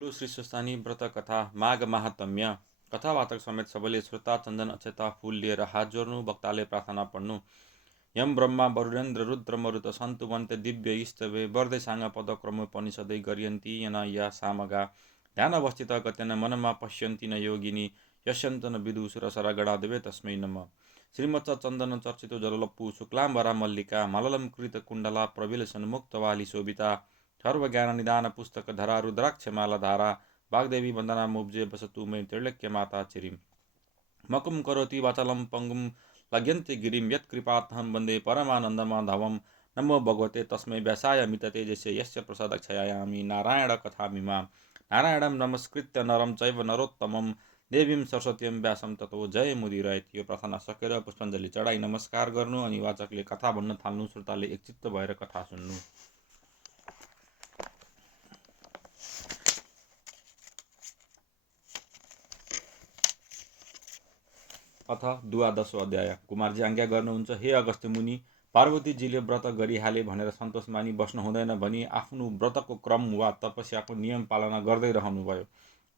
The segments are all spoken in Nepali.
ठुलो श्री सुस्तानी व्रत कथा माघ महात्म्य कथावाचक समेत सबैले श्रोता चन्दन अक्षता फूल लिएर हात जोड्नु, वक्ताले प्रार्थना पढ्नु। यम ब्रह्मा वरुणेन्द्र रुद्र मरुत सन्तुवन्ते दिव्य इस्तवे वर्दै साङ्ग पदक्रम उपनिषदै गरियन्ति यन या सामगा ध्यान अवस्थित गतेन मनमा पश्यन्ति न योगिनी यस्यन्त न विदुषुर सरगणादेवे तस्मै नमः। श्रीमच्च चन्दन चर्चितो जललप्पु शुक्लाम्बरा मल्लिका मललम कृत कुण्डला प्रविलसन मुक्तवाली शोभिता सर्वज्ञान निदान पुस्तक धरा रुद्राक्षमाला धारा वाग्देवी वन्दना मुब्जे बसतु मै त्रिलोक्य माता चिरीम मकुम करोति वाचलम पंगुम लग्यन्ते गिरिम यत्कृपात्तहं वन्दे परमानन्दमाधवं। नमो भगवते तस्मै व्यासाय मिततेजसे यस्य प्रसादक्षयामि नारायण कथामिमां नारायणं नमस्कृत्य नरं चैव नरोत्तमं देवीं सरस्वतीं व्यासं ततो जय मुदिरयत्। यो प्रार्थना सकेर पुष्पाञ्जली चढाई नमस्कार गर्नु अनि वाचकले कथा भन्न थाल्नु, श्रोताले एकचित्त भएर कथा सुन्नु। अथ द्वादशो अध्याय। कुमारजी आज्ञा गर्नुहुन्छ, हे अगस्त्य मुनि, पार्वतीजीले व्रत गरिहाले भनेर सन्तोष मानी बस्नु हुँदैन भनी आफ्नो व्रतको क्रम वा तपस्याको नियम पालना गर्दै रहनुभयो।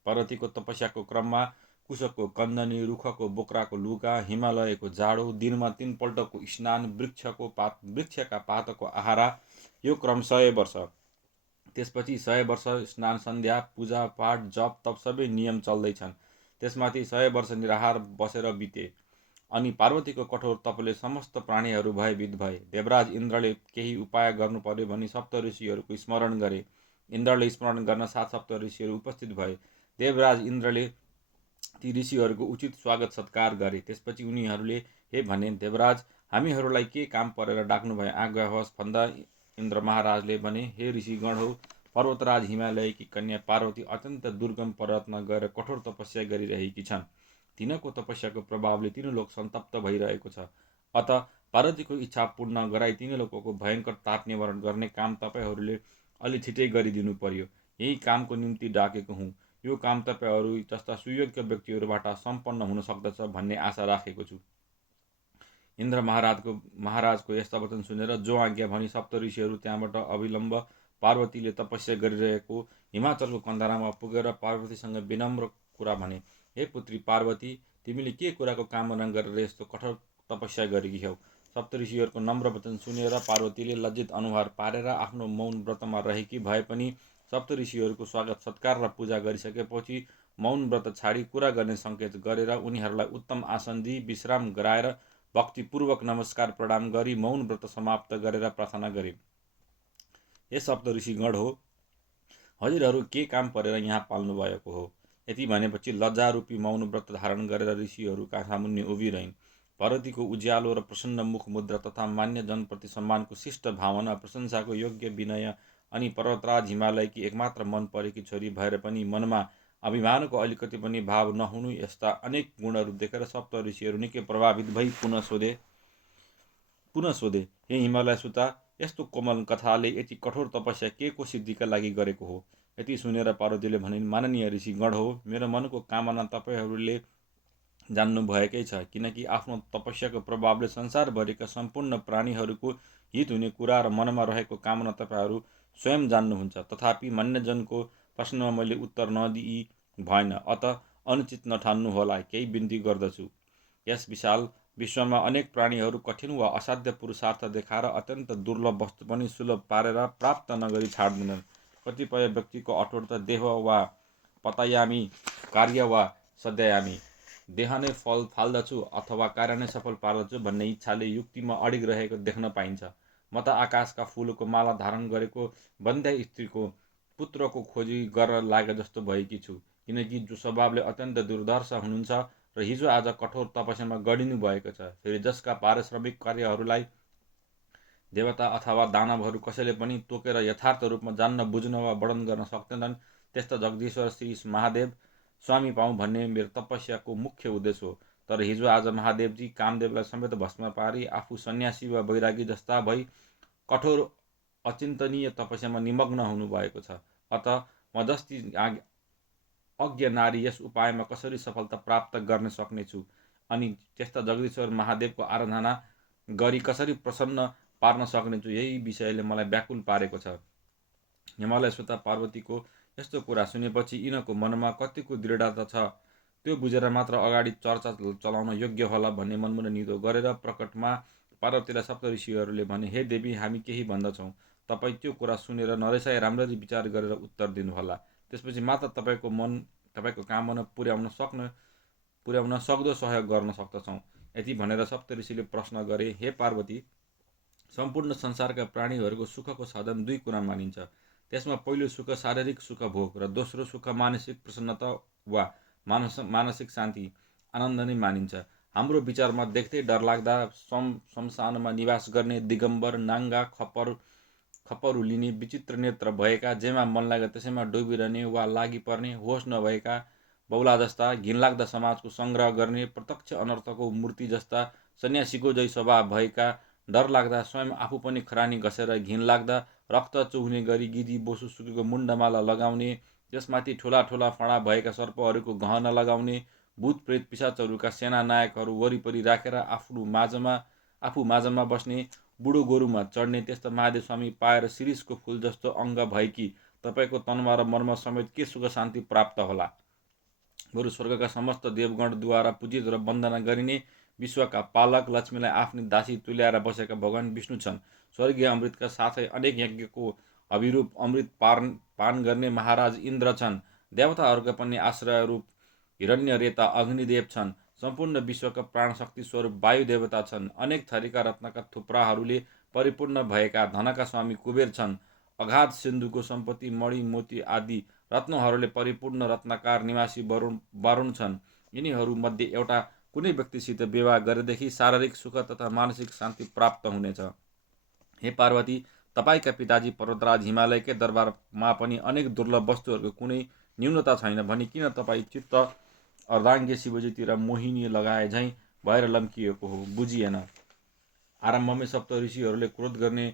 पार्वतीको तपस्याको क्रममा कुशको कन्दनी, रुखको बोक्राको लुगा, हिमालयको जाडो, दिनमा 3 पल्टको स्नान, वृक्षका पातको आहारा, यो क्रम 100 वर्ष। त्यसपछि 100 वर्ष स्नान, सन्ध्या, पूजा पाठ, जप तप सबै नियम चल्दैछन्। त्यसमाथि 100 वर्ष निराहार बसेर बिते। अनि पार्वतीको कठोर तपले समस्त प्राणीहरू भयभीत भए। देवराज इन्द्रले केही उपाय गर्नु पर्यो भनी सप्त ऋषिहरूको स्मरण गरे। इन्द्रले स्मरण गर्न 7 सप्त ऋषिहरू उपस्थित भए। देवराज इन्द्रले ती ऋषिहरूको उचित स्वागत सत्कार गरे। त्यसपछि उनीहरूले हे भने, देवराज, हामीहरूलाई के काम परेर डाक्नुभयो, आज्ञा होस् भन्दा इन्द्र महाराजले भने, हे ऋषिगण हो, पर्वतराज हिमालयकी कन्या पार्वती अत्यन्त दुर्गम पर्वतमा गएर कठोर तपस्या गरिरहेकी छन्। तिनको तपस्याको प्रभावले तीनलोक सन्तप्त भइरहेको छ। अत पार्वतीको इच्छा पूर्ण गराई तीनलोकको भयङ्कर ताप निवारण गर्ने काम तपाईँहरूले अलि छिटै गरिदिनु पर्यो। यही कामको निम्ति डाकेको हुँ। यो काम तपाईँहरू जस्ता सुयोग्य व्यक्तिहरूबाट सम्पन्न हुन सक्दछ भन्ने आशा राखेको छु। इन्द्र महाराजको यस्ता वचन सुनेर जो आज्ञा भनी सप्त ऋषिहरू त्यहाँबाट अविलम्ब पार्वतीले तपस्या गरिरहेको हिमाचलको कन्दरामा पुगेर पार्वतीसँग विनम्र कुरा भने, हे पुत्री पार्वती, तिमीले के कुराको कामना गरेर यस्तो कठोर तपस्या गरेकी हौ? सप्त ऋषिहरूको नम्र वचन सुनेर पार्वतीले लज्जित अनुहार पारेर आफ्नो मौन व्रतमा रहेकी भए पनि सप्त ऋषिहरूको स्वागत सत्कार र पूजा गरिसकेपछि मौन व्रत छाडी कुरा गर्ने सङ्केत गरेर उनीहरूलाई उत्तम आसन दिई विश्राम गराएर भक्तिपूर्वक नमस्कार प्रणाम गरी मौन व्रत समाप्त गरेर प्रार्थना गरे, हे सप्त ऋषिगण हो, हजुरहरू के काम परेर यहाँ पाल्नु भएको हो? यति भनेपछि लज्जारूपी मौन व्रत धारण गरेर ऋषिहरूका सामुन्ने उभिरहन्। पार्वतीको उज्यालो र प्रसन्न मुख मुद्रा तथा मान्य जनप्रति सम्मानको शिष्ट भावना, प्रशंसाको योग्य विनय अनि पर्वतराज हिमालयकी एकमात्र मन परेकी छोरी भएर पनि मनमा अभिमानको अलिकति पनि भाव नहुनु, यस्ता अनेक गुणहरू देखेर सप्त ऋषिहरू निकै प्रभावित भई पुनः सोधे, हे हिमालय सुता, यस्तो कोमल कथाले यति कठोर तपस्या के को सिद्धिका लागि गरेको हो? यति सुनेर पार्वतीले भनिन्, माननीय ऋषिगण हो, मेरो मनको कामना तपाईँहरूले जान्नु भएकै छ, किनकि आफ्नो तपस्याको प्रभावले संसारभरिका सम्पूर्ण प्राणीहरूको हित हुने कुरा र मनमा रहेको कामना तपाईँहरू स्वयं जान्नुहुन्छ। तथापि मान्यजनको प्रश्नमा मैले उत्तर नदिई भएन, अत अनुचित नठान्नु होला, केही बिन्ती गर्दछु। यस विशाल विश्वमा अनेक प्राणीहरू कठिन वा असाध्य पुरुषार्थ देखाएर अत्यन्त दुर्लभ वस्तु पनि सुलभ पारेर प्राप्त नगरी छाड्दैनन्। कतिपय व्यक्तिको अठोट देह वा पतायामी, कार्य वा सध्यायामी, देह नै फल फाल्दछु अथवा कार्य नै सफल पार्दछु भन्ने इच्छाले युक्तिमा अडिग रहेको देख्न पाइन्छ। म त आकाशका फुलको माला धारण गरेको बन्ध्या स्त्रीको पुत्रको खोजी गर्न लागे जस्तो भएकी छु, किनकि जो स्वभावले अत्यन्त दुर्धर्ष हुनुहुन्छ र हिजो आज कठोर तपस्यामा गडिनु भएको छ, फेरि जसका पारिश्रमिक कार्यहरूलाई देवता अथवा दानवहरू कसैले पनि तोकेर यथार्थ रूपमा जान्न बुझ्न वा वर्णन गर्न सक्दैनन्, त्यस्ता जगदीश्वर श्री महादेव स्वामी पाऊँ भन्ने मेरो तपस्याको मुख्य उद्देश्य हो। तर हिजो आज महादेवजी कामदेवलाई समेत भस्म पारी आफू सन्यासी वा वैरागी जस्ता भई कठोर अचिन्तनीय तपस्यामा निमग्न हुनुभएको छ। अत म जस्ती अज्ञ नारी यस उपायमा कसरी सफलता प्राप्त गर्न सक्नेछु अनि त्यस्ता जगदीश्वर महादेवको आराधना गरी कसरी प्रसन्न पार्न सक्नेछु, यही विषयले मलाई व्याकुल पारेको छ। हिमालय सुता पार्वतीको यस्तो कुरा सुनेपछि यिनको मनमा कतिको दृढता छ त्यो बुझेर मात्र अगाडि चर्चा चलाउन योग्य होला भन्ने मनमुना निदो गरेर प्रकटमा पार्वतीलाई सप्तऋषिहरूले भने, हे देवी, हामी केही भन्दछौँ, तपाईँ त्यो कुरा सुनेर नरिसाई राम्ररी विचार गरेर उत्तर दिनुहोला। त्यसपछि मात्र तपाईँको कामना पुर्याउन सक्दो सहयोग गर्न सक्दछौँ। यति भनेर सप्तऋषिले प्रश्न गरे, हे पार्वती, सम्पूर्ण संसारका प्राणीहरूको सुखको साधन दुई कुरा मानिन्छ। त्यसमा पहिलो सुख शारीरिक सुख भोग र दोस्रो सुख मानसिक प्रसन्नता वा मानसिक शान्ति आनन्द नै मानिन्छ। हाम्रो विचारमा देख्दै डरलाग्दा शमशानमा निवास गर्ने दिगम्बर नाङ्गा खप्परु लिने विचित्र नेत्र भएका, जेमा मन लाग्यो त्यसैमा डुबिरहने वा लागिपर्ने, होस नभएका बौला जस्ता घिनलाग्दा समाजको सङ्ग्रह गर्ने प्रत्यक्ष अनर्थको मूर्ति जस्ता सन्यासीको जै स्वभाव भएका, डर लाग्दा स्वयं आफू पनि खरानी घसेर घिनलाग्दा रक्त चुहुने गरी गिधी बोसो सुकेको मुण्डमाला लगाउने, त्यसमाथि ठुला ठुला फणा भएका सर्पहरूको गहना लगाउने, भूत प्रेत पिशाचहरूका सेना नायकहरू वरिपरि राखेर आफू माझमा बस्ने, बुढो गोरुमा चढ्ने त्यस्ता महादेव स्वामी पाएर शिरीषको फुल जस्तो अङ्ग भएकी तपाईँको तनमा र मनमा समेत के सुख शान्ति प्राप्त होला। बरु स्वर्गका समस्त देवगणद्वारा पूजित र वन्दना गरिने विश्वका पालक लक्ष्मीलाई आफ्नी दासी तुल्याएर बसेका भगवान् विष्णु छन्। स्वर्गीय अमृतका साथै अनेक यज्ञको अभिरूप अमृत पान गर्ने महाराज इन्द्र छन्। देवताहरूका पनि आश्रय रूप हिरण्यरेता अग्निदेव छन्। सम्पूर्ण विश्वका प्राणशक्ति स्वरूप वायु देवता छन्। अनेक थरीका रत्नका थुप्राहरूले परिपूर्ण भएका धनका स्वामी कुबेर छन्। अगाध सिन्धुको सम्पत्ति मणि मोती आदि रत्नहरूले परिपूर्ण रत्नकार निवासी वरुण छन्। यिनीहरूमध्ये एउटा कुनै व्यक्तिसित विवाह गरेदेखि शारीरिक सुख तथा मानसिक शान्ति प्राप्त हुनेछ। हे पार्वती, तपाईँका पिताजी पर्वतराज हिमालयकै दरबारमा पनि अनेक दुर्लभ वस्तुहरूको कुनै न्यूनता छैन भनी किन तपाईँ चित्त अर्धाङ्गे शिवजीतिर मोहिनी लगाए झैँ भएर लम्किएको हो? बुझिएन। आरम्भमै सप्त ऋषिहरूले क्रोध गर्ने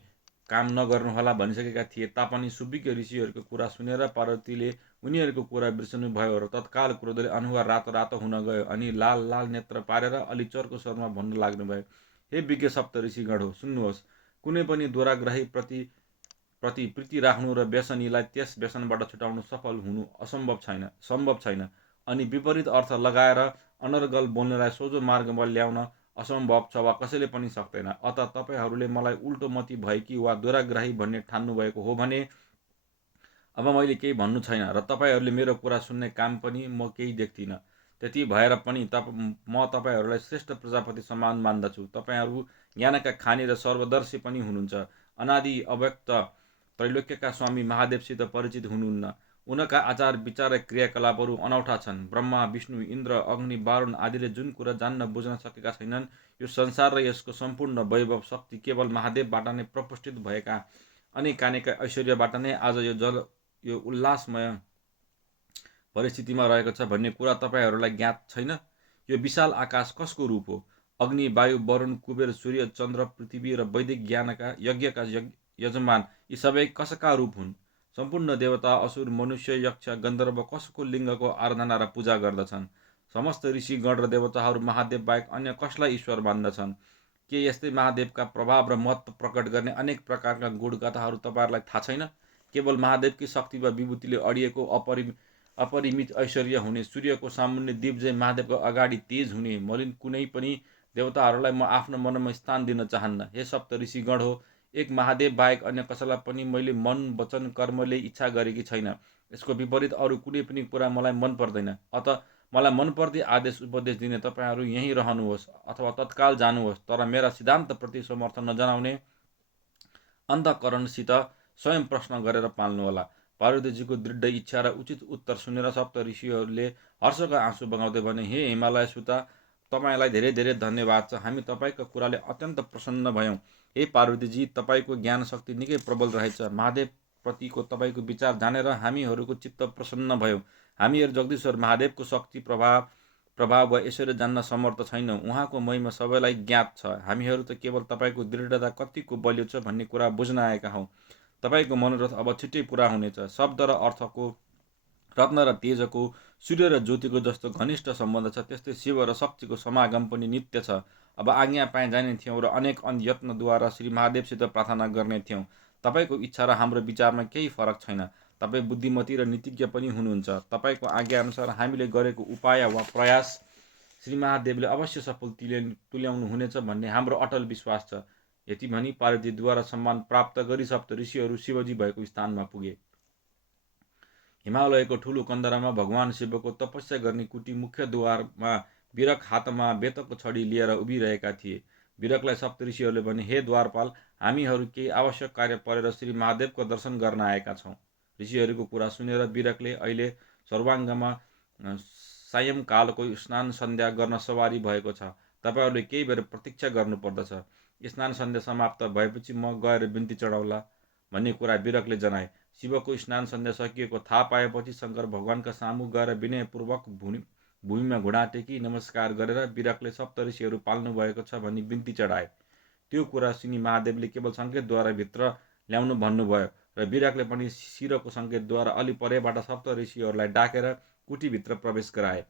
काम नगर्नुहोला भनिसकेका थिए तापनि सुविज्ञ ऋषिहरूको कुरा सुनेर पार्वतीले उनीहरूको कुरा बिर्सनु भयो र तत्काल क्रोधले अनुहार रातो रातो हुन गयो अनि लाल लाल नेत्र पारेर अलि चर्को स्वरमा भन्न लाग्नुभयो, हे विज्ञ सप्त ऋषिगण हो, सुन्नुहोस्। कुनै पनि दुराग्रही प्रति प्रीति राख्नु र व्यसनीलाई त्यस व्यसनबाट छुटाउनु सफल हुनु सम्भव छैन। अनि विपरीत अर्थ लगाएर अनर्गल बोल्नेलाई सोझो मार्गमा ल्याउन असम्भव छ वा कसैले पनि सक्दैन। अत तपाईँहरूले मलाई उल्टो मती भएकी वा दुराग्रही भन्ने ठान्नुभएको हो भने अब मैले केही भन्नु छैन र तपाईँहरूले मेरो कुरा सुन्ने काम पनि म केही देख्दिनँ। त्यति भएर पनि म तपाईँहरूलाई श्रेष्ठ प्रजापति समान मान्दछु। तपाईँहरू ज्ञानका खानी र सर्वदर्शी पनि हुनुहुन्छ। अनादि अव्यक्त त्रैलोक्यका स्वामी महादेवसित परिचित हुनुहुन्न। उनका आचार विचार र क्रियाकलापहरू अनौठा छन्। ब्रह्मा विष्णु इन्द्र अग्नि वारुण आदिले जुन कुरा जान्न बुझ्न सकेका छैनन्, यो संसार र यसको सम्पूर्ण वैभव शक्ति केवल महादेवबाट नै प्रपुष्टित भएका अनेकानेक ऐश्वर्यबाट नै आज यो उल्लासमय परिस्थितिमा रहेको छ भन्ने कुरा तपाईँहरूलाई ज्ञात छैन। यो विशाल आकाश कसको रूप हो? अग्नि वायु वरुण कुबेर सूर्य चन्द्र पृथ्वी र वैदिक ज्ञानका यज्ञका यजमान यी सबै कसका रूप हुन्? सम्पूर्ण देवता असुर मनुष्य यक्ष गन्धर्व कसको लिङ्गको आराधना र पूजा गर्दछन्? समस्त ऋषिगण र देवताहरू महादेव बाहेक अन्य कसलाई ईश्वर मान्दछन्? के यस्तै महादेवका प्रभाव र महत्त्व प्रकट गर्ने अनेक प्रकारका गुणगाथाहरू तपाईँहरूलाई थाहा छैन? केवल महादेवकी शक्ति वा विभूतिले अडिएको अपरिमित ऐश्वर्य हुने, सूर्यको सामुन्ने दीप झैँ महादेवको अगाडि तेज हुने मलिन कुनै पनि देवताहरूलाई म आफ्नो मनमा स्थान दिन चाहन्न। हे सप्त ऋषिगण हो, एक महादेव बाहेक अन्य कसैलाई पनि मैले मन वचन कर्मले इच्छा गरेकी छैन। यसको विपरीत अरू कुनै पनि कुरा मलाई मन पर्दैन। अत मलाई मनपर्दी आदेश उपदेश दिने तपाईँहरू यहीँ रहनुहोस् अथवा तत्काल जानुहोस्, तर मेरा सिद्धान्तप्रति समर्थन नजनाउने अन्तःकरणसित स्वयं प्रश्न गरेर पाल्नुहोला। पार्वतीजीको दृढ इच्छा र उचित उत्तर सुनेर सप्त ऋषिहरूले हर्षका आँसु बगाउँदै भने, हे हिमालय सुता, तपाईँलाई धेरै धेरै धन्यवाद छ। हामी तपाईँको कुराले अत्यन्त प्रसन्न भयौँ। हे पार्वतीजी, तपाईँको ज्ञान शक्ति निकै प्रबल रहेछ। महादेवप्रतिको तपाईँको विचार जानेर हामीहरूको चित्त प्रसन्न भयो। हामीहरू जगदीश्वर महादेवको शक्ति प्रभाव वा ऐश्वर्य जान्न समर्थ छैनौँ। उहाँको महिमा सबैलाई ज्ञात छ। हामीहरू त केवल तपाईँको दृढता कतिको बलियो छ भन्ने कुरा बुझ्न आएका हौँ। तपाईँको मनोरथ अब छिट्टै पुरा हुनेछ। शब्द र अर्थको, रत्न र तेजको, सूर्य र ज्योतिको जस्तो घनिष्ठ सम्बन्ध छ, त्यस्तै शिव र शक्तिको समागम पनि नित्य छ। अब आज्ञा पाए जाने थियौँ र अनेक यत्नद्वारा श्री महादेवसित प्रार्थना गर्ने थियौँ। तपाईँको इच्छा र हाम्रो विचारमा केही फरक छैन। तपाईँ बुद्धिमती र नीतिज्ञ पनि हुनुहुन्छ। तपाईँको आज्ञाअनुसार हामीले गरेको उपाय वा प्रयास श्री महादेवले अवश्य सफल तुल्याउनु हुनेछ भन्ने हाम्रो अटल विश्वास छ। यति भनी पार्वतीद्वारा सम्मान प्राप्त गरी सप्तऋषिहरू शिवजी भएको स्थानमा पुगे। हिमालयको ठुलो कन्दरामा भगवान शिवको तपस्या गर्ने कुटी मुख्य द्वारमा बिरक हातमा बेतको छडी लिएर उभिरहेका थिए। बिरकलाई सप्तऋषिहरूले भने, हे द्वारपाल, हामीहरू केही आवश्यक कार्य परेर श्री महादेवको दर्शन गर्न आएका छौँ। ऋषिहरूको कुरा सुनेर बिरकले अहिले सर्वाङ्गमा सायंकालको स्नान सन्ध्या गर्न सवारी भएको छ। तपाईँहरूले केही बेर प्रतीक्षा गर्नुपर्दछ। स्नान सन्ध्या समाप्त भएपछि म गएर बिन्ती चढाउला भन्ने कुरा बिरकले जनाए। शिवको स्नान सन्ध्या सकिएको थाहा पाएपछि शङ्कर भगवानका सामु गएर विनयपूर्वक भूमिमा घुँडा टेकी नमस्कार गरेर बिरकले सप्तऋषिहरू पाल्नु भएको छ भनी बिन्ती चढाए। त्यो कुरा सुनि महादेवले केवल सङ्केतद्वारा भित्र ल्याउनु भन्नुभयो र बिरकले पनि शिरको सङ्केतद्वारा अलि परेबाट सप्तऋषिहरूलाई डाकेर कुटीभित्र प्रवेश गराए।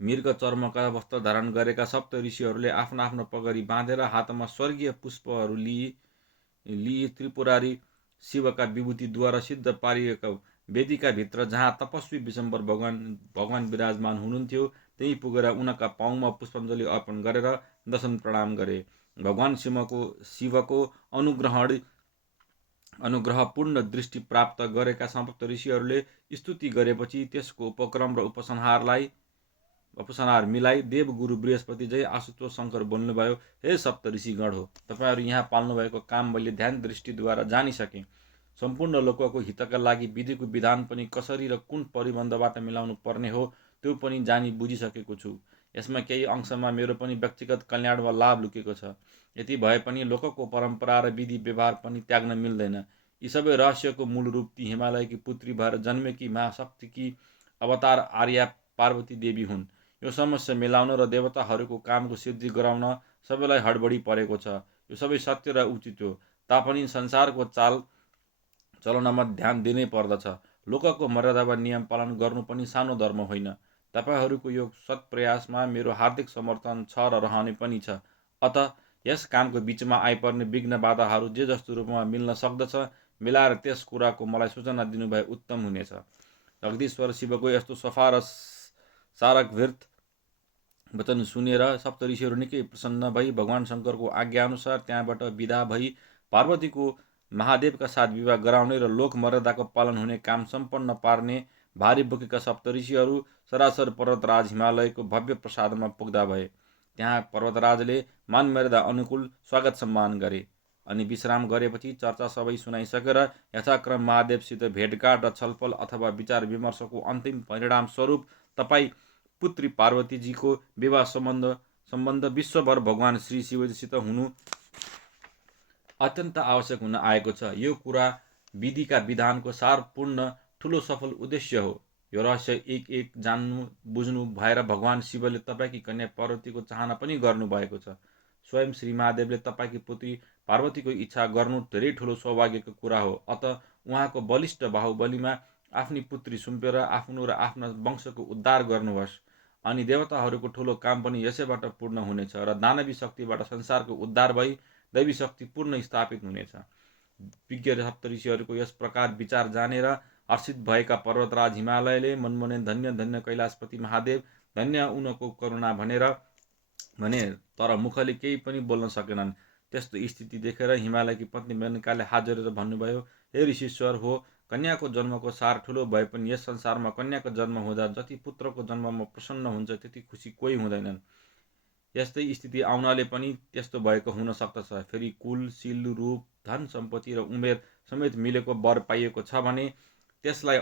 मृग चर्मका वस्त्र धारण गरेका सप्तऋषिहरूले आफ्नो आफ्नो पगडी बाँधेर हातमा स्वर्गीय पुष्पहरू लिई त्रिपुरारी शिवका विभूतिद्वारा सिद्ध पारिएको वेदिका भित्र जहाँ तपस्वी विशम्बर भगवान विराजमान हुनुहुन्थ्यो त्यहीँ पुगेर उनका पाउमा पुष्पाञ्जली अर्पण गरेर दर्शन प्रणाम गरे। भगवान शिवको अनुग्रहपूर्ण दृष्टि प्राप्त गरेका सप्तऋषिहरूले स्तुति गरेपछि त्यसको उपक्रम र उपसंहार मिलाई देवगुरु बृहस्पति जय आशुतोष शङ्कर बोल्नुभयो, हे सप्तऋषिगण हो, तपाईँहरू यहाँ पाल्नुभएको काम मैले ध्यान दृष्टिद्वारा जानिसकेँ। सम्पूर्ण लोकको हितका लागि विधिको विधान पनि कसरी र कुन परिबन्धबाट मिलाउनु पर्ने हो त्यो पनि जानी बुझिसकेको छु। यसमा केही अंशमा मेरो पनि व्यक्तिगत कल्याण वा लाभ लुकेको छ। यति भए पनि लोकको परम्परा र विधि व्यवहार पनि त्याग्न मिल्दैन। यी सबै रहस्यको मूल रूप ती हिमालयकी पुत्री भएर जन्मेकी महाशक्तिकी अवतार आर्या पार्वती देवी हुन्। यो समस्या मिलाउन र देवताहरूको कामको सिद्धि गराउन सबैलाई हडबडी परेको छ। यो सबै सत्य र उचित हो, तापनि संसारको चलनमा ध्यान दिनै पर्दछ। लोकको मर्यादा वा नियम पालन गर्नु पनि सानो धर्म होइन। तपाईँहरूको यो सत्प्रयासमा मेरो हार्दिक समर्थन छ र रहने पनि छ। अत यस कामको बीचमा आइपर्ने विघ्न बाधाहरू जे जस्तो रूपमा मिल्न सक्दछ मिलाएर त्यस कुराको मलाई सूचना दिनुभए उत्तम हुनेछ। जगदीश्वर शिवको यस्तो सफा र सारगभृत वचन सुनेर सप्तऋषिहरू निकै प्रसन्न भई भगवान शङ्करको आज्ञाअनुसार त्यहाँबाट विदा भई पार्वतीको महादेवका साथ विवाह गराउने र लोक मर्यादाको पालन हुने काम सम्पन्न पार्ने भारी बोकेका सप्तऋषिहरू सरासर पर्वतराज हिमालयको भव्य प्रसादमा पुग्दा भए। त्यहाँ पर्वतराजले मान मर्यादा अनुकूल स्वागत सम्मान गरे अनि विश्राम गरेपछि चर्चा सबै सुनाइसकेर यथाक्रम महादेवसित भेटघाट र छलफल अथवा विचार विमर्शको अन्तिम परिणाम स्वरूप तपाईँ पुत्री पार्वतीजीको विवाह सम्बन्ध विश्वभर भगवान श्री शिवजीसित हुनु अत्यन्त आवश्यक हुन आएको छ। यो कुरा विधिका विधानको सारपूर्ण ठुलो सफल उद्देश्य हो। यो रहस्य एक जान्नु बुझ्नु भएर भगवान शिवले तपाईँकी कन्या पार्वतीको चाहना पनि गर्नुभएको छ। स्वयं श्री महादेवले तपाईँकी पुत्री पार्वतीको इच्छा गर्नु धेरै ठुलो सौभाग्यको कुरा हो। अत उहाँको बलिष्ठ बाहुबलीमा आफ्नी पुत्री सुम्पेर आफ्नो र आफ्ना वंशको उद्धार गर्नुहोस् अनि देवताहरूको ठुलो काम पनि यसैबाट पूर्ण हुनेछ र दानवी शक्तिबाट संसारको उद्धार भई दैवी शक्ति पूर्ण स्थापित हुनेछ। विज्ञ सप्तऋषिहरूको यस प्रकार विचार जानेर हर्षित भएका पर्वतराज हिमालयले मनमने धन्य धन्य कैलाशपति महादेव, धन्य उनको करुणा भने तर मुखले केही पनि बोल्न सकेनन्। त्यस्तो स्थिति देखेर हिमालयकी पत्नी मेनकाले हात जोडेर भन्नुभयो, हे ऋषीश्वर हो, कन्याको जन्मको सार ठुलो भए पनि यस संसारमा कन्याको जन्म हुँदा जति पुत्रको जन्ममा प्रसन्न हुन्छ त्यति खुसी कोही हुँदैनन्। यस्तै स्थिति आउनाले पनि त्यस्तो भएको हुन सक्दछ। फेरि कुल, शील, रूप, धन सम्पत्ति र उमेर समेत मिलेको वर पाइएको छ भने त्यसलाई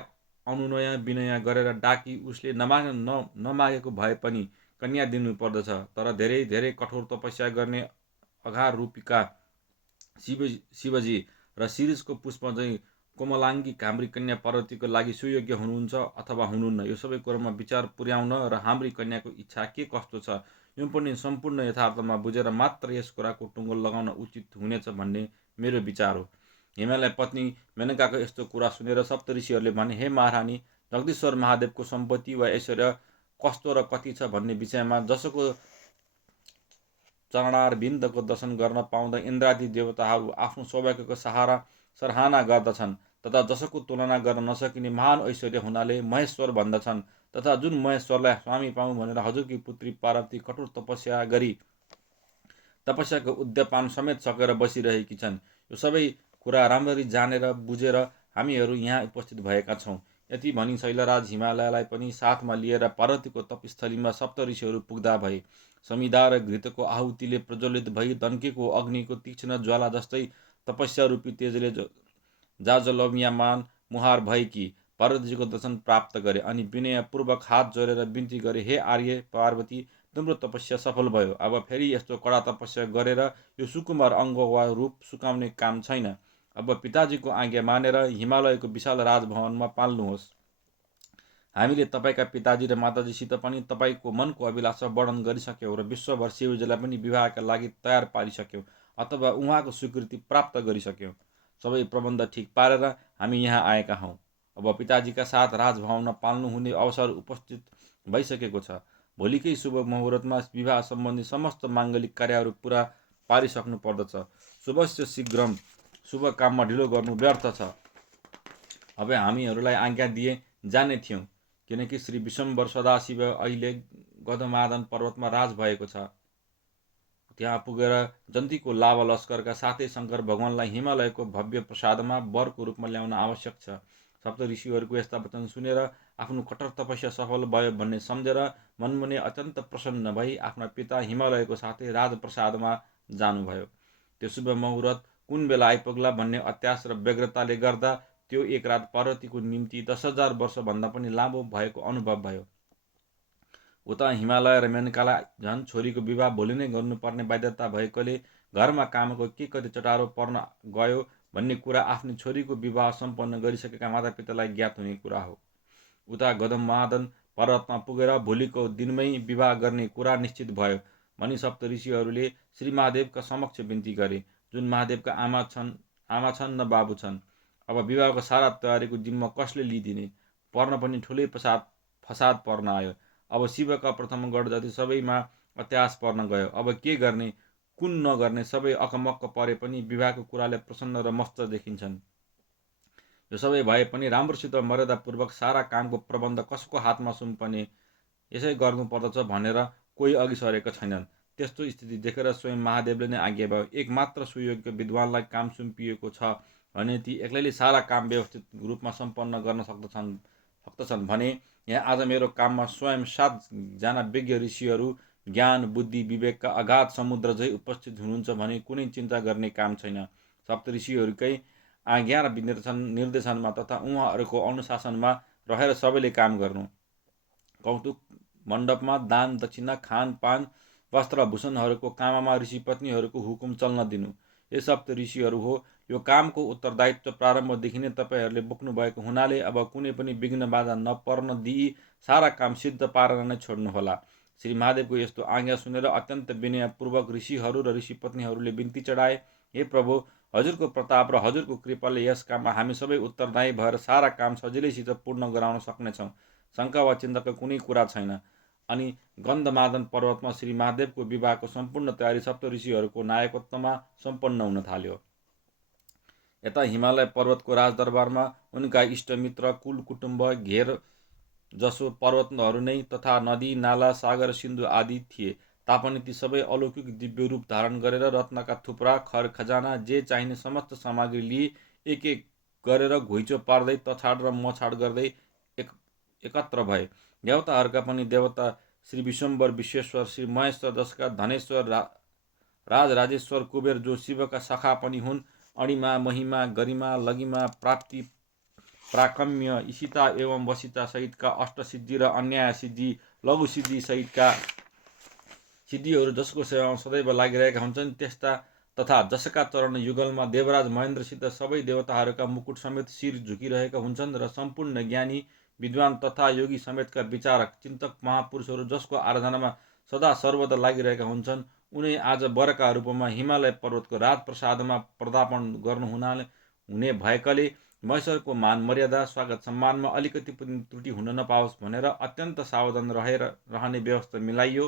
अनुनय विनय गरेर डाकी उसले नमागेको भए पनि कन्या दिनु पर्दछ। तर धेरै धेरै कठोर तपस्या गर्ने अघार रूपिका शिवजी र शिरीषको पुष्प चाहिँ कोमलाङ्गी हाम्री कन्या पार्वतीको लागि सुयोग्य हुनुहुन्छ अथवा हुनुहुन्न, यो सबै कुरामा विचार पुर्याउन र हाम्री कन्याको इच्छा के कस्तो छ यो पनि सम्पूर्ण यथार्थमा बुझेर मात्र यस कुराको टुङ्गो लगाउन उचित हुनेछ भन्ने मेरो विचार हो। हिमालय पत्नी मेनकाको यस्तो कुरा सुनेर सप्तऋषिहरूले भने, हे महारानी, जगदीश्वर महादेवको सम्पत्ति वा ऐश्वर्य कस्तो र कति छ भन्ने विषयमा जसको चरणारविन्दको दर्शन गर्न पाउँदा इन्द्रादि देवताहरू आफ्नो सौभाग्यको सराहना गर्दछन् तथा जसको तुलना गर्न नसकिने महान ऐश्वर्य हुनाले महेश्वर भन्दछन्, तथा जुन महेश्वरलाई स्वामी पाऊँ भनेर हजुरकी पुत्री पार्वती कठोर तपस्या गरी तपस्याको उद्यापान समेत सकेर बसिरहेकी छन्। यो सबै कुरा राम्ररी जानेर बुझेर हामीहरू यहाँ उपस्थित भएका छौँ। यति भनी शैलराज हिमालयलाई पनि साथमा लिएर पार्वतीको तपस्थलीमा सप्तऋषिहरू पुग्दा भए। समिधा र घृतको आहुतिले प्रज्वलित भई दन्केको अग्निको तीक्ष्ण ज्वाला जस्तै तपस्या रूपी तेजले जाजलम्यमान मुहार भएकी पार्वतीजीको दर्शन प्राप्त गरे अनि विनयपूर्वक हात जोडेर बिन्ती गरे, हे आर्य पार्वती, तिम्रो तपस्या सफल भयो। अब फेरि यस्तो कडा तपस्या गरेर यो सुकुमार अङ्ग वा रूप सुकाउने काम छैन। अब पिताजीको आज्ञा मानेर हिमालयको विशाल राजभवनमा पाल्नुहोस्। हामीले तपाईँका पिताजी र माताजीसित पनि तपाईँको मनको अभिलाषा वर्णन गरिसक्यौँ र विश्वभर शिवजीलाई पनि विवाहका लागि तयार पारिसक्यौँ अथवा उहाँको स्वीकृति प्राप्त गरिसक्यौँ। सबै प्रबन्ध ठिक पारेर हामी यहाँ आएका हौँ। अब पिताजीका साथ राजभवनमा पाल्नुहुने अवसर उपस्थित भइसकेको छ। भोलिकै शुभ मुहुर्तमा विवाह सम्बन्धी समस्त माङ्गलिक कार्यहरू पुरा पारिसक्नु पर्दछ। शुभस्य शीघ्रम, शुभ काममा ढिलो गर्नु व्यर्थ छ। अब हामीहरूलाई आज्ञा दिए जाने थियौँ, किनकि श्री विश्वम्भर सदाशिव अहिले गधमादन पर्वतमा राज भएको छ। त्यहाँ पुगेर जन्तीको लावा लस्करका साथै शङ्कर भगवानलाई हिमालयको भव्य प्रसादमा वरको रूपमा ल्याउन आवश्यक छ। सप्त ऋषिहरूको यस्ता वचन सुनेर आफ्नो कठोर तपस्या सफल भयो भन्ने सम्झेर मनमुने अत्यन्त प्रसन्न भई आफ्ना पिता हिमालयको साथै राजप्रसादमा जानुभयो। त्यो शुभ मुहुर्त कुन बेला आइपुग्ला भन्ने अत्यास र व्यग्रताले गर्दा त्यो एक रात पार्वतीको निम्ति 10,000 वर्षभन्दा पनि लामो भएको अनुभव भयो। उता हिमालय र मेनकालाई झन् छोरीको विवाह भोलि नै गर्नुपर्ने बाध्यता भएकोले घरमा कामको के कति चटारो पर्न गयो भन्ने कुरा आफ्नी छोरीको विवाह सम्पन्न गरिसकेका मातापितालाई ज्ञात हुने कुरा हो। उता गधमादन पर्वतमा पुगेर भोलिको दिनमै विवाह गर्ने कुरा निश्चित भयो भनी सप्त ऋषिहरूले श्री महादेवका समक्ष बिन्ती गरे, जुन महादेवका आमा छन् न बाबु छन्। अब विवाहको सारा तयारीको जिम्मा कसले लिइदिने? पर्न पनि ठुलै फसाद पर्न आयो। अब शिवका प्रथम गण जति सबैमा अत्यास पर्न गयो। अब के गर्ने कुन नगर्ने सबै अकमक्क परे पनि विवाहको कुराले प्रसन्न र मस्त देखिन्छन्। यो सबै भए पनि राम्रोसित मर्यादापूर्वक सारा कामको प्रबन्ध कसको हातमा सुम्पने, यसै गर्नुपर्दछ भनेर कोही अघि सरेका छैनन्। त्यस्तो स्थिति देखेर स्वयं महादेवले नै आज्ञा भयो, एकमात्र सुयोग्य विद्वानलाई काम सुम्पिएको छ भने ती एक्लैले सारा काम व्यवस्थित रूपमा सम्पन्न गर्न सक्दछन् भने यहाँ आज मेरो काममा स्वयं 7 जना विज्ञ ऋषिहरू ज्ञान बुद्धि विवेकका अगाध समुद्र झै उपस्थित हुनुहुन्छ भने कुनै चिन्ता गर्ने काम छैन। सप्त ऋषिहरूकै आज्ञा र निर्देशनमा तथा उहाँहरूको अनुशासनमा रहेर सबैले काम गर्नु। कौतुक मण्डपमा दान दक्षिणा खानपान वस्त्रभूषणहरूको काममा ऋषिपत्नीहरूको हुकुम चल्न दिनु। हे सप्त ऋषिहरू हो, यो कामको उत्तरदायित्व प्रारम्भदेखि नै तपाईँहरूले बोक्नुभएको हुनाले अब कुनै पनि विघ्न बाधा नपर्न दिई सारा काम सिद्ध पारेर नै छोड्नुहोला। श्री महादेवको यस्तो आज्ञा सुनेर अत्यन्त विनयपूर्वक ऋषिहरू र ऋषिपत्नीहरूले बिन्ती चढाए, हे प्रभु, हजुरको प्रताप र हजुरको कृपाले यस काममा हामी सबै उत्तरदायी भएर सारा काम सजिलैसित पूर्ण गराउन सक्नेछौँ। शङ्का वा चिन्ताको कुनै कुरा छैन। अनि गन्धमादन पर्वतमा श्री महादेवको विवाहको सम्पूर्ण तयारी सप्त ऋषिहरूको नायकत्वमा सम्पन्न हुन थाल्यो। यता हिमालय पर्वतको राजदरबारमा उनका इष्टमित्र कुल कुटुम्ब घेर जसो पर्वतहरू नै तथा नदी नाला सागर सिन्धु आदि थिए तापनि ती सबै अलौकिक दिव्य रूप धारण गरेर रत्नका थुप्रा खर खजाना जे चाहिने समस्त सामग्री लिई एक एक गरेर घुइँचो पार्दै तछाड र मछाड गर्दै एकत्र भए। देवताहरूका पनि देवता श्री विश्वम्भर विश्वेश्वर श्री महेश्वर जसका धनेश्वर राजराजेश्वर कुबेर जो शिवका सखा पनि हुन्, अणिमा महिमा गरिमा लगिमा प्राप्ति प्राकम्य ईशिता एवं वसिता सहितका अष्टसिद्धि र अन्याय सिद्धि लघु सिद्धि सहितका सिद्धिहरू जसको सेवामा सदैव लागिरहेका हुन्छन् त्यस्ता तथा जसका चरण युगलमा देवराज महेन्द्रसित सबै देवताहरूका मुकुट समेत शिर झुकिरहेका हुन्छन् र सम्पूर्ण ज्ञानी विद्वान तथा योगी समेतका विचारक चिन्तक महापुरुषहरू जसको आराधनामा सदा सर्वदा लागिरहेका हुन्छन्, उनी आज वरका रूपमा हिमालय पर्वतको राजप्रसादमा पदार्पण हुने भएकाले महेश्वरको मान मर्यादा स्वागत सम्मानमा अलिकति पनि त्रुटि हुन नपाओस् भनेर अत्यन्त सावधान रहने व्यवस्था मिलाइयो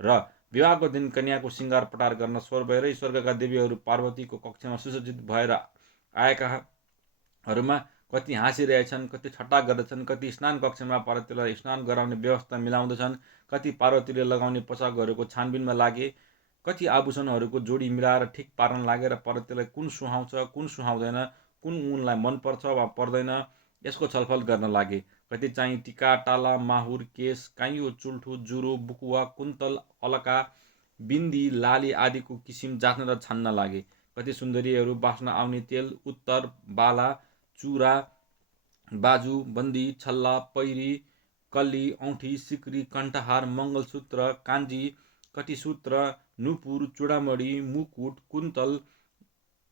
र विवाहको दिन कन्याको श्रृङ्गार पटार गर्न स्वर्गका देवीहरू पार्वतीको कक्षमा सुसज्जित भएर आएका हरूमा कति हाँसिरहेछन्, कति ठट्टा गर्दछन्, कति स्नान कक्षमा पार्वतीलाई स्नान गराउने व्यवस्था मिलाउँदछन्, कति पार्वतीले लगाउने पोसाकहरूको छानबिनमा लागे, कति आभूषणहरूको जोडी मिलाएर ठिक पार्न लागे र पार्वतीलाई कुन सुहाउँछ कुन सुहाउँदैन, कुन उनलाई मनपर्छ वा पर्दैन, यसको छलफल गर्न लागे। कति चाहिँ टिका, टाला, माहुर, केश, काइयो, चुल्ठो, जुरो, बुकुवा, कुन्तल, अलका, बिन्दी, लाली आदिको किसिम जाँच्न र छान्न लागे। कति सुन्दरीहरू बाँच्न आउने तेल, उत्तर, बाला, चुरा, बाजु, बन्दी, छल्ला, पैरी, कल्ली, औँठी, सिक्री, कण्ठहार, मङ्गलसूत्र, काञ्जी, कटिसूत्र, नुपुर, चूडामणि, मुकुट, कुन्तल,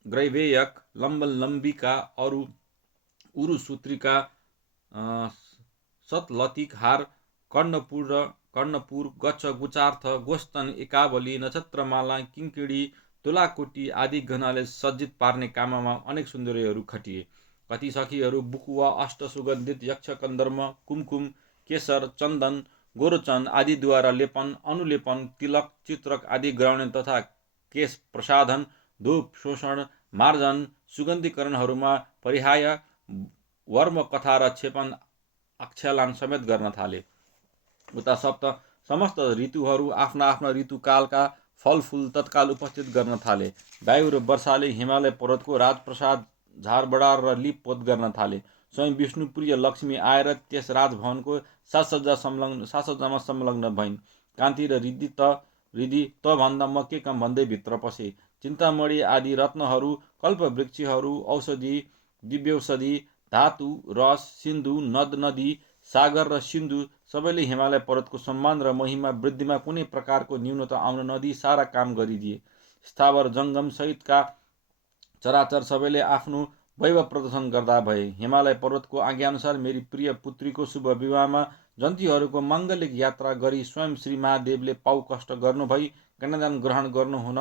ग्रैवेयक, लम्बिका, उरुसूत्रिका, सतलतिक हार, कर्णपुर, गच्छ, गुचार्थ, गोस्तन, एकावली, नक्षत्रमाला, किङ्किडी, तुलाकोटी आदि गहनाले सज्जित पार्ने काममा अनेक सुन्दरीहरू खटिए। कति सखीहरू बुकुवा, अष्ट सुगन्धित यक्ष कन्दर्म, कुमकुम, केसर, चन्दन, गोरोचन आदिद्वारा लेपन, अनुलेपन, तिलक, चित्रक आदि गराउने तथा केश प्रसाधन, धूप, शोषण, मार्जन, सुगन्धीकरणहरूमा परिहाय, वर्म कथा र क्षेपण आख्यालान समेत गर्न थाले। उता समस्त ऋतुहरू आफ्ना आफ्ना ऋतुकालका फलफुल तत्काल उपस्थित गर्न थाले। वायु र वर्षाले हिमालय पर्वतको राजप्रसाद झारबडार र लिपपोत गर्न थाले। स्वयं विष्णुप्रिय लक्ष्मी आएर त्यस राजभवनको साजसज्जामा संलग्न भइन्। कान्ति र रिद्धि तभन्दा म के कम भन्दै भित्र पसे। चिन्तामणि आदि रत्नहरू, कल्पवृक्षहरू, औषधि, दिव्यौषधि, धातु, रस, सिन्धु, नदी, सागर र सिन्धु सबैले हिमालय पर्वतको सम्मान र महिमा वृद्धिमा कुनै प्रकारको न्यूनता आउन नदिई सारा काम गरिदिए। स्थावर जङ्गम सहितका चराचर सबैले आफ्नो वैभव प्रदर्शन गर्दा भए। हिमालय पर्वतको आज्ञाअनुसार मेरी प्रिय पुत्रीको शुभ विवाहमा जन्तीहरूको माङ्गलिक यात्रा गरी स्वयं श्री महादेवले पाउ कष्ट गर्नुभई कन्यादान ग्रहण गर्नुहुन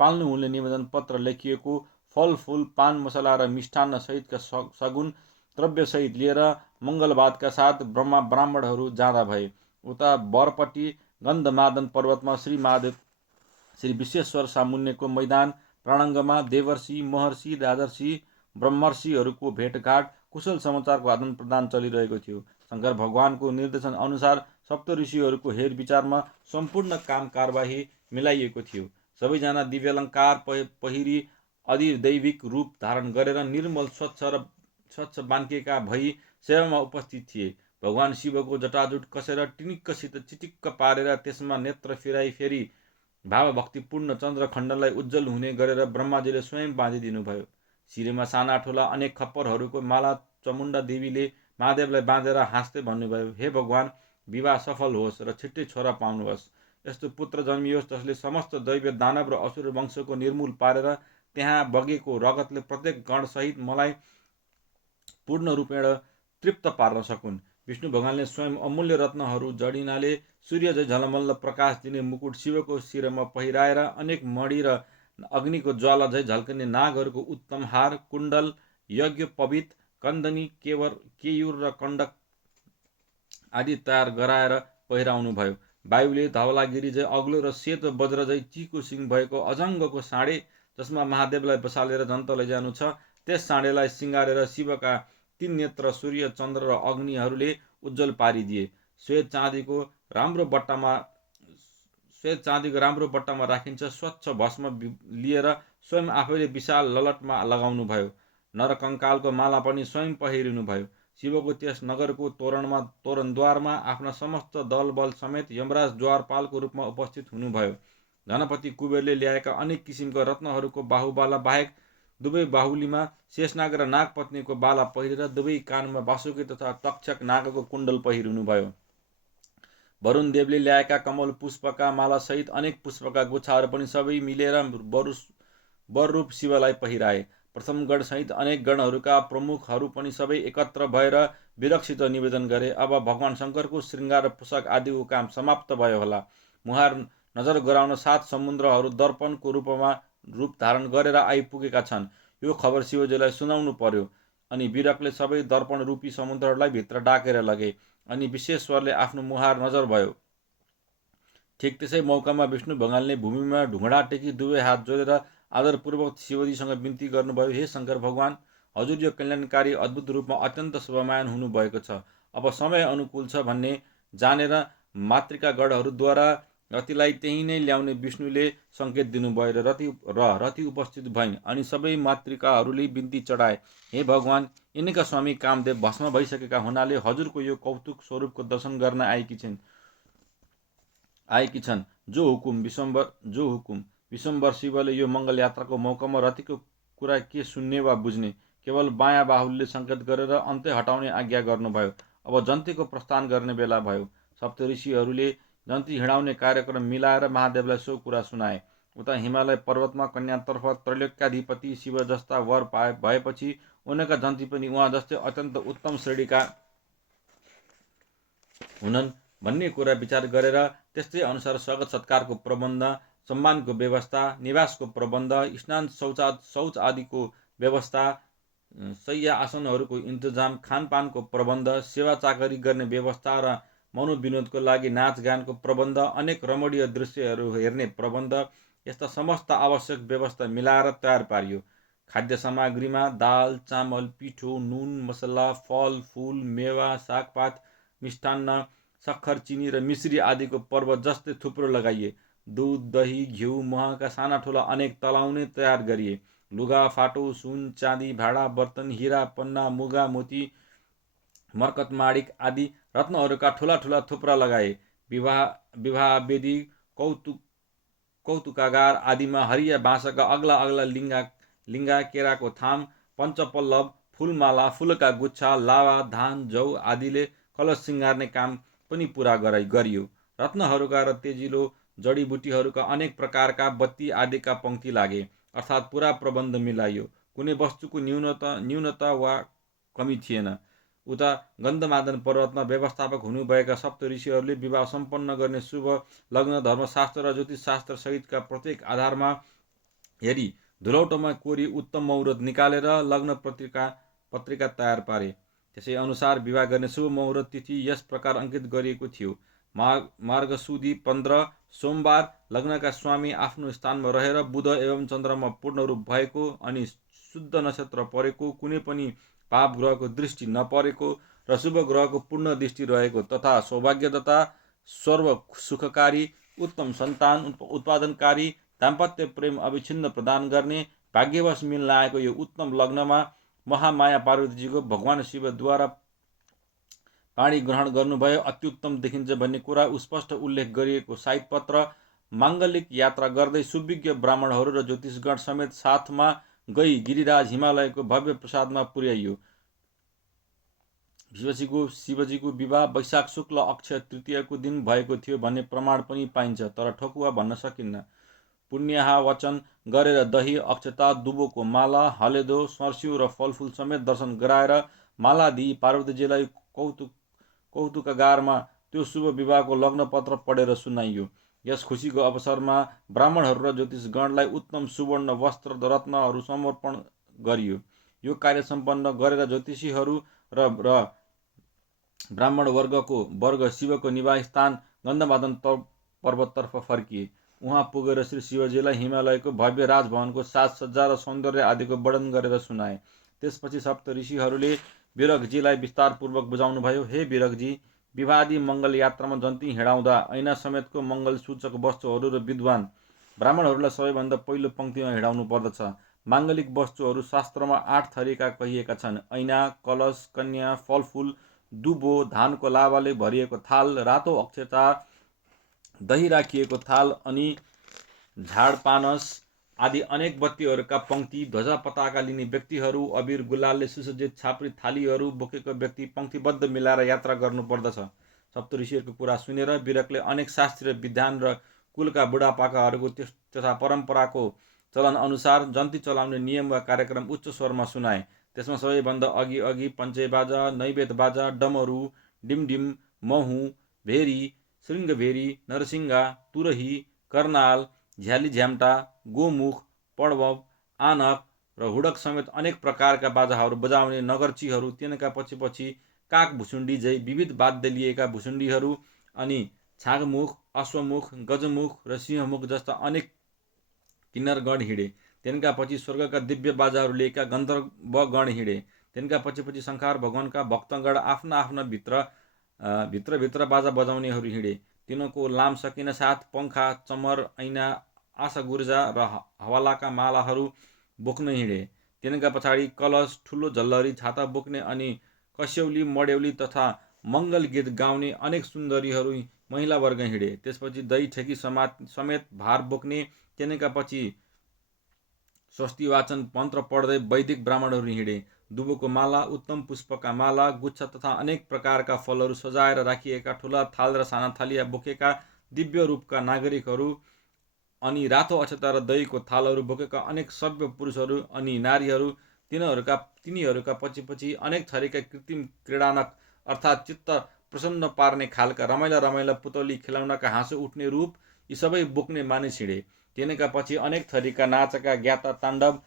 पाल्नुहुने निवेदन पत्र लेखिएको फलफुल, पान मसला र मिष्ठान्न सहितका सगुन द्रव्यसहित लिएर मङ्गलवादका साथ ब्राह्मणहरू जाँदा भए। उता बरपट्टि गन्धमादन पर्वतमा श्री महादेव श्री विश्वेश्वर सामुन्नेको मैदान प्राणङ्गमा देवर्षि, महर्षि, राजर्षि, ब्रह्मर्षिहरूको भेटघाट, कुशल समाचारको आदान प्रदान चलिरहेको थियो। शङ्कर भगवानको निर्देशन अनुसार सप्तऋषिहरूको हेरविचारमा सम्पूर्ण काम कारबाही मिलाइएको थियो। सबैजना दिव्यालङ्कार पहिरी अधिदैविक रूप धारण गरेर निर्मल स्वच्छ बान्केका भई सेवामा उपस्थित थिए। भगवान शिवको जटाजुट कसेर टिनिक्कसित चिटिक्क पारेर त्यसमा नेत्र फिराई फेरि भावभक्तिपूर्ण चन्द्रखण्डलाई उज्जवल हुने गरेर ब्रह्माजीले स्वयं बाँधिदिनुभयो। शिरमा साना ठुला अनेक खप्परहरूको माला चमुण्डा देवीले महादेवलाई बाँधेर हाँस्दै भन्नुभयो, हे भगवान, विवाह सफल होस् र छिट्टै छोरा पाउनुहोस्। यस्तो पुत्र जन्मियोस् जसले समस्त दैव्य दानव र असुर वंशको निर्मूल पारेर त्यहाँ बगेको रगतले प्रत्येक गणसहित मलाई पूर्ण रूपेण तृप्त पार्न सकुन्। विष्णु भगवानले स्वयं अमूल्य रत्नहरू जडिनाले सूर्य झै झलमल्ल प्रकाश दिने मुकुट शिवको शिरमा पहिराएर अनेक मणि र अग्निको ज्वाला झै झल्कने नागहरूको उत्तम हार, कुण्डल, यज्ञोपवीत, कन्दनी, केयुर र कण्डक आदि तयार गराएर पहिराउनु भयो। वायुले धवलागिरी झै अग्लो र सेतो वज्र झै चिको सिङ भएको अजङ्गको साँडे जसमा महादेवलाई बसालेर जन्त लैजानु छ, त्यस साँडेलाई सिँगारेर शिवका 3 नेत्र सूर्य, चन्द्र र अग्निहरूले उज्जवल पारिदिए। श्वेत चाँदीको राम्रो बट्टामा राखिन्छ स्वच्छ भस्म लिएर स्वयं आफैले विशाल ललटमा लगाउनु भयो। नरकङ्कालको माला पनि स्वयं पहिरिनुभयो। शिवको त्यस नगरको तोरणद्वारमा आफ्ना समस्त दलबल समेत यमराज द्वारपालको रूपमा उपस्थित हुनुभयो। धनपति कुबेरले ल्याएका अनेक किसिमका रत्नहरूको बाहुबाला बाहेक दुवै बाहुलीमा शेषनाग र नागपत्नीको बाला पहिरेर दुवै कानमा वासुकी तथा तक्षक नागको कुण्डल पहिरिनुभयो। वरुणदेवले ल्याएका कमल पुष्पका मालासहित अनेक पुष्पका गुच्छाहरू पनि सबै मिलेर वररूप शिवलाई पहिराए। प्रथम गणसहित अनेक गणहरूका प्रमुखहरू पनि सबै एकत्र भएर विरक्षित निवेदन गरे, अब भगवान शङ्करको श्रृङ्गार र पोसाक आदिको काम समाप्त भयो होला। मुहार नजर गराउन 7 समुद्रहरू दर्पणको रूप धारण गरेर आइपुगेका छन्। यो खबर शिवजीलाई सुनाउनु पर्यो। अनि विरकले सबै दर्पण रूपी समुद्रहरूलाई भित्र डाकेर लगे। अनि विश्वेश्वरले आफ्नो मुहार नजर भयो। ठिक त्यसै मौकामा विष्णु भगवानले भूमिमा ढुङ्गडा टेकी दुवै हात जोडेर आदरपूर्वक शिवजीसँग बिन्ती गर्नुभयो, हे शङ्कर भगवान, हजुर यो कल्याणकारी अद्भुत रूपमा अत्यन्त शोभामान हुनुभएको छ। अब समय अनुकूल छ भन्ने जानेर मातृकागणहरूद्वारा रतिलाई त्यहीँ नै ल्याउने विष्णुले सङ्केत दिनुभयो र रति उपस्थित भइन् अनि सबै मातृकाहरूले बिन्ती चढाए, हे भगवान्, यिनका स्वामी कामदेव भस्म भइसकेका हुनाले हजुरको यो कौतुक स्वरूपको दर्शन गर्न आएकी छन्। जो हुकुम विश्वम्भर शिवले यो मङ्गल यात्राको मौकामा रतिको कुरा के सुन्ने वा बुझ्ने, केवल बायाँ बाहुलीले सङ्केत गरेर अन्त्य हटाउने आज्ञा गर्नुभयो। अब जन्तीको प्रस्थान गर्ने बेला भयो। सप्तऋषिहरूले जन्ती हिँडाउने कार्यक्रम मिलाएर महादेवलाई सो कुरा सुनाए। उता हिमालय पर्वतमा कन्यातर्फ त्रैलोक्याधिपति शिव जस्ता वर भएपछि उनका जन्ती पनि उहाँ जस्तै अत्यन्त उत्तम श्रेणीका हुनन् भन्ने कुरा विचार गरेर त्यस्तै अनुसार स्वागत सत्कारको प्रबन्ध, सम्मानको व्यवस्था, निवासको प्रबन्ध, स्नान शौच आदिको व्यवस्था, शय्या आसनहरूको इन्तजाम, खानपानको प्रबन्ध, सेवा चाकरी गर्ने व्यवस्था र मनोविनोदको लागि नाचगानको प्रबन्ध, अनेक रमणीय दृश्यहरू हेर्ने प्रबन्ध, यस्ता समस्त आवश्यक व्यवस्था मिलाएर तयार पारियो। खाद्य सामग्रीमा दाल, चामल, पिठो, नुन, मसला, फल फूल, मेवा, सागपात, मिष्टान्न, सक्खर, चिनी र मिश्री आदिको पर्व जस्तै थुप्रो लगाइए। दुध, दही, घिउ, महका साना ठुला अनेक तलाउने तयार गरिए। लुगा फाटो, सुन, चाँदी, भाँडा बर्तन, हिरा, पन्ना, मुगा, मोती, मर्कत, माणिक आदि रत्नहरूका ठुला ठुला थुप्रा लगाए। विवाह वेदी, कौतुकागार आदिमा हरिया बाँसका अग्ला अग्ला लिङ्गा, केराको थाम, पञ्चपल्लव, फुलमाला, फुलका गुच्छा, लावा, धान, जौ आदिले कलश सिँगार्ने काम पनि पुरा गरियो। रत्नहरूका र तेजिलो जडीबुटीहरूका अनेक प्रकारका बत्ती आदिका पङ्क्ति लागे, अर्थात् पुरा प्रबन्ध मिलाइयो। कुनै वस्तुको न्यूनता वा कमी थिएन। उता गन्धमादन पर्वतमा व्यवस्थापक हुनुभएका सप्तऋषिहरूले विवाह सम्पन्न गर्ने शुभ लग्न धर्मशास्त्र र ज्योतिषशास्त्र सहितका प्रत्येक आधारमा हेरी धुलौटोमा कोरी उत्तम मुहुर्त निकालेर लग्न पत्रिका तयार पारे। त्यसै अनुसार विवाह गर्ने शुभ मुहुर्त तिथि यस प्रकार अङ्कित गरिएको थियो। मार्गसुदी 15 सोमबार लग्नका स्वामी आफ्नो स्थानमा रहेर बुध एवं चन्द्रमा पूर्ण रूप भएको अनि शुद्ध नक्षत्र परेको, कुनै पनि पाप ग्रहको दृष्टि नपरेको र शुभ ग्रहको पूर्ण दृष्टि रहेको तथा सौभाग्यदाता, सर्व सुखकारी, उत्तम सन्तान उत्पादनकारी, दाम्पत्य प्रेम अविच्छिन्न प्रदान गर्ने, भाग्यवश मिल्न आएको यो उत्तम लग्नमा महामाया पार्वतीजीको भगवान शिवद्वारा पाणी ग्रहण गर्नुभयो अत्युत्तम देखिन्छ भन्ने कुरा स्पष्ट उल्लेख गरिएको साइतपत्र माङ्गलिक यात्रा गर्दै सुविज्ञ ब्राह्मणहरू र ज्योतिषगण समेत साथमा गई गिरिराज हिमालयको भव्य प्रसादमा पुर्याइयो। शिवजीको विवाह वैशाख शुक्ल अक्षय तृतीयको दिन भएको थियो भन्ने प्रमाण पनि पाइन्छ, तर ठोकुवा भन्न सकिन्न। पुण्याहा वचन गरेर दही, अक्षता, दुबोको माला, हलेदो, सर्स्यु र फलफुल समेत दर्शन गराएर माला दिई पार्वतीजीलाई कौतुकागारमा त्यो शुभ विवाहको लग्नपत्र पढेर सुनाइयो। यस खुसीको अवसरमा ब्राह्मणहरू र ज्योतिषगणलाई उत्तम सुवर्ण वस्त्र रत्नहरू समर्पण गरियो। यो कार्य सम्पन्न गरेर ज्योतिषीहरू र ब्राह्मण वर्ग शिवको निवास स्थान गन्धमादन पर्वततर्फ फर्किए। उहाँ पुगेर श्री शिवजीलाई हिमालयको भव्य राजभवनको साजसज्जा र सौन्दर्य आदिको वर्णन गरेर सुनाए। त्यसपछि सप्तऋषिहरूले विरगजीलाई विस्तारपूर्वक बुझाउनुभयो, हे विरगजी, विवादी मङ्गल यात्रामा जन्ती हिँडाउँदा ऐना समेतको मङ्गल सूचक वस्तुहरू र विद्वान ब्राह्मणहरूलाई सबैभन्दा पहिलो पङ्क्तिमा हिँडाउनु पर्दछ। माङ्गलिक वस्तुहरू शास्त्रमा 8 थरीका कहिएका छन्। ऐना, कलश, कन्या, फलफुल, दुबो, धानको लावाले भरिएको थाल, रातो अक्षता, दही राखिएको थाल अनि झाडपानस आदि अनेक बत्तीहरूका पङ्क्ति, ध्वजा पताका लिने व्यक्तिहरू, अबिर गुलालले सुसज्जित छाप्री थालीहरू बोकेको व्यक्ति पङ्क्तिबद्ध मिलाएर यात्रा गर्नुपर्दछ। सप्तऋषिहरूको कुरा सुनेर विरकले अनेक शास्त्रीय विधान र कुलका बुढापाकाहरूको तथा परम्पराको चलन अनुसार जन्ती चलाउने नियम वा कार्यक्रम उच्च स्वरमा सुनाए। त्यसमा सबैभन्दा अघि पञ्चेबाजा, नैवेद्य बाजा, डमरू, डिमडिम, महु, भेरी, श्रृङ्गभेरी, नरसिंगा, तुरही, कर्नाल, झ्याली झ्याम्टा, गोमुख, पडवब, आनक र हुडक समेत अनेक प्रकारका बाजाहरू बजाउने नगरचीहरू, तिनका पछि काग भुसुण्डी झै विविध वाद्य लिएका भुसुण्डीहरू अनि छागमुख, अश्वमुख, गजमुख र सिंहमुख जस्ता अनेक किन्नरगण हिँडे। तिनका पछि स्वर्गका दिव्य बाजाहरू लिएका गन्धर्वगण हिँडे। तिनका पछि पछि शङ्कर भगवानका भक्तगण आफ्ना आफ्ना भित्र बाजा बजाउनेहरू हिँडे। तिनको लाम सकिन साथ पङ्खा, चमर, ऐना, आशा गुर्जा र हवालाका मालाहरू बोक्न हिँडे। तिनका पछाडि कलश, ठुलो झल्लरी, छाता बोक्ने अनि कस्यौली, मड्यौली तथा मङ्गल गीत गाउने अनेक सुन्दरीहरू महिलावर्ग हिँडे। त्यसपछि दही ठेकी समेत भार बोक्ने, तिनका पछि स्वस्ति वाचन मन्त्र पढ्दै वैदिक ब्राह्मणहरू हिँडे। दुबोको माला, उत्तम पुष्पका माला, गुच्छा तथा अनेक प्रकारका फलहरू सजाएर राखिएका ठुला थाल र साना थालिया बोकेका दिव्य रूपका नागरिकहरू अनि रातो अक्षता र दहीको थालहरू बोकेका अनेक सभ्य पुरुषहरू अनि नारीहरू, तिनीहरूका पछि पछि अनेक थरीका कृत्रिम क्रीडानक अर्थात् चित्त प्रसन्न पार्ने खालका रमाइला पुतौली, खेलाउनका हाँसो उठ्ने रूप, यी सबै बोक्ने मानिस हिँडे। तिनका पछि अनेक थरीका नाचका ज्ञाता, ताण्डव,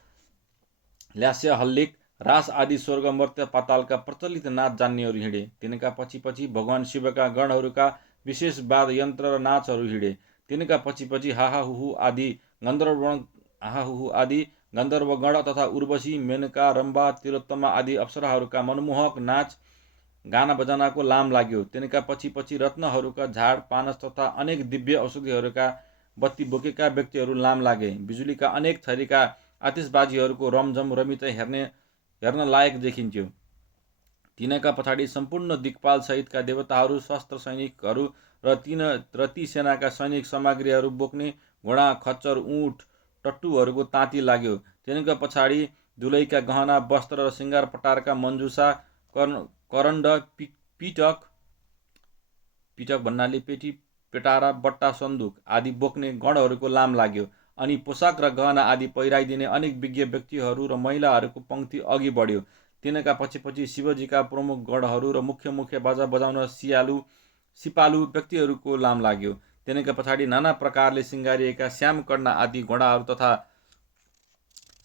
ल्यास्य, हल्लिक, रास आदि स्वर्ग, मर्त्य, पातालका प्रचलित नाच जान्नेहरू हिँडे। तिनका पछि पछि भगवान शिवका गणहरूका विशेष वाद यन्त्र र नाचहरू हिँडे। तिनका पछि पछि हाहाहुहु आदि गन्धर्वगण तथा उर्वशी, मेनका, रम्बा, तिलोत्तमा आदि अप्सराहरूका मनमोहक नाच गाना बजानाको लाम लाग्यो। तिनका पछि पछि रत्नहरूका झाड, पानस तथा अनेक दिव्य औषधिहरूका बत्ती बोकेका व्यक्तिहरू लाम लागे। बिजुलीका अनेक थरीका आतिशबाजीहरूको रमझम रमिता हेर्न लायक देखिन्थ्यो। तिनका पछाडि सम्पूर्ण दिक्पाल सहितका देवताहरू, शस्त्र सैनिकहरू र ती सेनाका सैनिक सामग्रीहरू बोक्ने घोडा, खच्चर, ऊँट, टट्टुहरूको ताँती लाग्यो। तिनका पछाडि दुलैका गहना, वस्त्र र श्रृङ्गार पटारका मन्जुसा, करण्ड, पिटक भन्नाले पेटी, पेटारा, बट्टा, सन्दुक आदि बोक्ने गणहरूको लाम लाग्यो। अनि पोसाक र गहना आदि पहिराइदिने अनेक विज्ञ व्यक्तिहरू र महिलाहरूको पङ्क्ति अघि बढ्यो। तिनका पछि पछि शिवजीका प्रमुख गणहरू र मुख्य बाजा बजाउन सिपालु व्यक्तिहरूको लाम लाग्यो। तिनका पछाडि नाना प्रकारले सिँगारिएका श्यामकर्णा आदि घोडाहरू तथा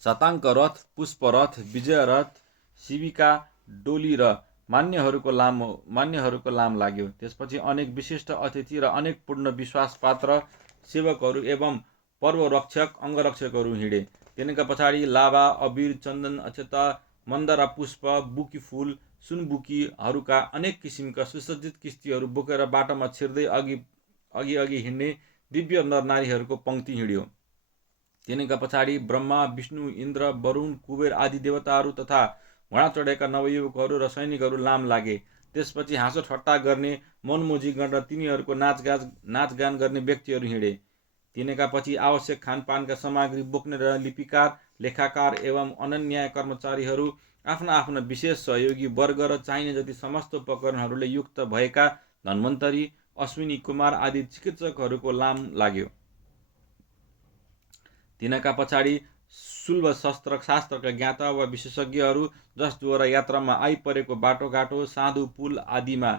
शताङ्क रथ, पुष्प रथ, विजय रथ, शिविका डोली र मान्यहरूको लाम लाग्यो। त्यसपछि अनेक विशिष्ट अतिथि र अनेक पूर्ण विश्वासपात्र सेवकहरू एवं पर्वरक्षक अङ्गरक्षकहरू हिँडे। तिनका पछाडि लाभा, अबिर, चन्दन, अक्षता, मन्दरा पुष्प, बुकी फुल, सुनबुकीहरूका अनेक किसिमका सुसज्जित किस्तीहरू बोकेर बाटोमा छिर्दै अघि हिँड्ने दिव्य नरनारीहरूको पङ्क्ति हिँड्यो। तिनका पछाडि ब्रह्मा, विष्णु, इन्द्र, वरुण, कुबेर आदि देवताहरू तथा घोडा चढेका नवयुवकहरू र सैनिकहरू लाम लागे। त्यसपछि हाँसो ठट्टा गर्ने, मनमोजिगण र तिनीहरूको नाचगान गर्ने व्यक्तिहरू हिँडे। तिनका पछि आवश्यक खानपानका सामग्री बोक्ने र लिपिकार, लेखाकार एवं अनन्य कर्मचारीहरू, आफ्ना विशेष सहयोगी वर्ग र चाहिने जति समस्त उपकरणहरूले युक्त भएका धन्वन्तरी, अश्विनी कुमार आदि चिकित्सकहरूको लाम लाग्यो। तिनका पछाडि शुल्भ शास्त्रका ज्ञाता वा विशेषज्ञहरू, जसद्वारा यात्रामा आइपरेको बाटोघाटो, साधु, पुल आदिमा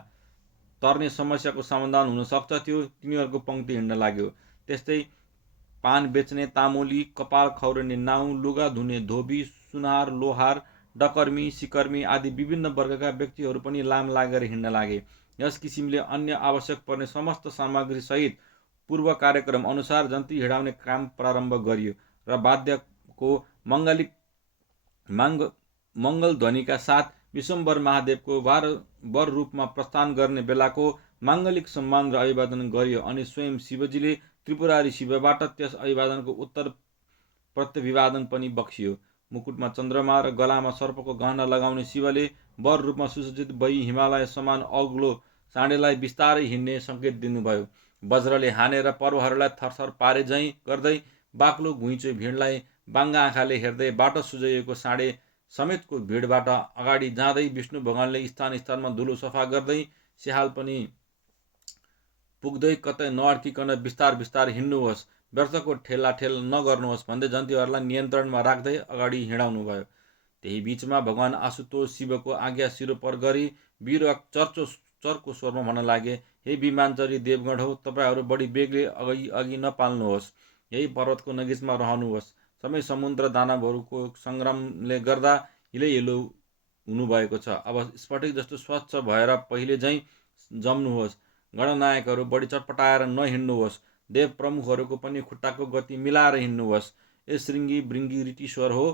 तर्ने समस्याको समाधान हुन सक्थ्यो, तिनीहरूको पङ्क्ति हिँड्न लाग्यो। त्यस्तै पान बेच्ने तामोली, कपाल खौरने नाउ, लुगा धुने धोबी, सुनार, लोहार, डकर्मी, सिकर्मी आदि विभिन्न वर्गका व्यक्तिहरू पनि लाम लागेर हिँड्न लागे। यस किसिमले अन्य आवश्यक पर्ने समस्त सामग्री सहित पूर्व कार्यक्रम अनुसार जन्ती हिँडाउने काम प्रारम्भ गरियो र वाद्यको मङ्गल ध्वनिका साथ विश्वम्भर महादेवको वर रूपमा प्रस्थान गर्ने बेलाको माङ्गलिक सम्मान र अभिवादन गरियो। अनि स्वयं शिवजीले त्रिपुरारी शिवबाट त्यस अभिवादनको उत्तर प्रत्यभिवादन पनि बक्सियो। मुकुटमा चन्द्रमा र गलामा सर्पको गहना लगाउने शिवले वर रूपमा सुसज्जित भई हिमालय समान अग्लो साँडेलाई बिस्तारै हिँड्ने सङ्केत दिनुभयो। वज्रले हानेर पर्वहरूलाई थरथर पारे झैँ गर्दै बाक्लो घुइँचो भिडलाई बाङ्गा आँखाले हेर्दै बाटो सुझाइएको साँडे समेतको भिडबाट अगाडि जाँदै विष्णु भगवानले स्थानमा धुलो सफा गर्दै स्याहाल पनि पुग्दै कतै नअड्किकन बिस्तार हिँड्नुहोस्, व्यर्थको ठेलाठेल नगर्नुहोस् भन्दै जन्तीहरूलाई नियन्त्रणमा राख्दै अगाडि हिँडाउनुभयो। त्यही बीचमा भगवान आशुतोष शिवको आज्ञा सिरोपर गरी वीर चर्को स्वरमा भन्न लागे, हे विमानचरी देवगण हो, तपाईँहरू बढी बेगले अघि नपाल्नुहोस्, यही पर्वतको नजिकमा रहनुहोस्। समय समुद्र दानवहरूको सङ्ग्रामले गर्दा हिलो हुनुभएको छ। अब स्फटिक जस्तो स्वच्छ भएर पहिले झैँ जम्नुहोस्। गणनायकहरू बढी चटपटाएर नहिँड्नुहोस्। देव प्रमुखहरूको पनि खुट्टाको गति मिलाएर हिँड्नुहोस्। ए श्रृङ्गी भृङ्गी रीतिश्वर हो।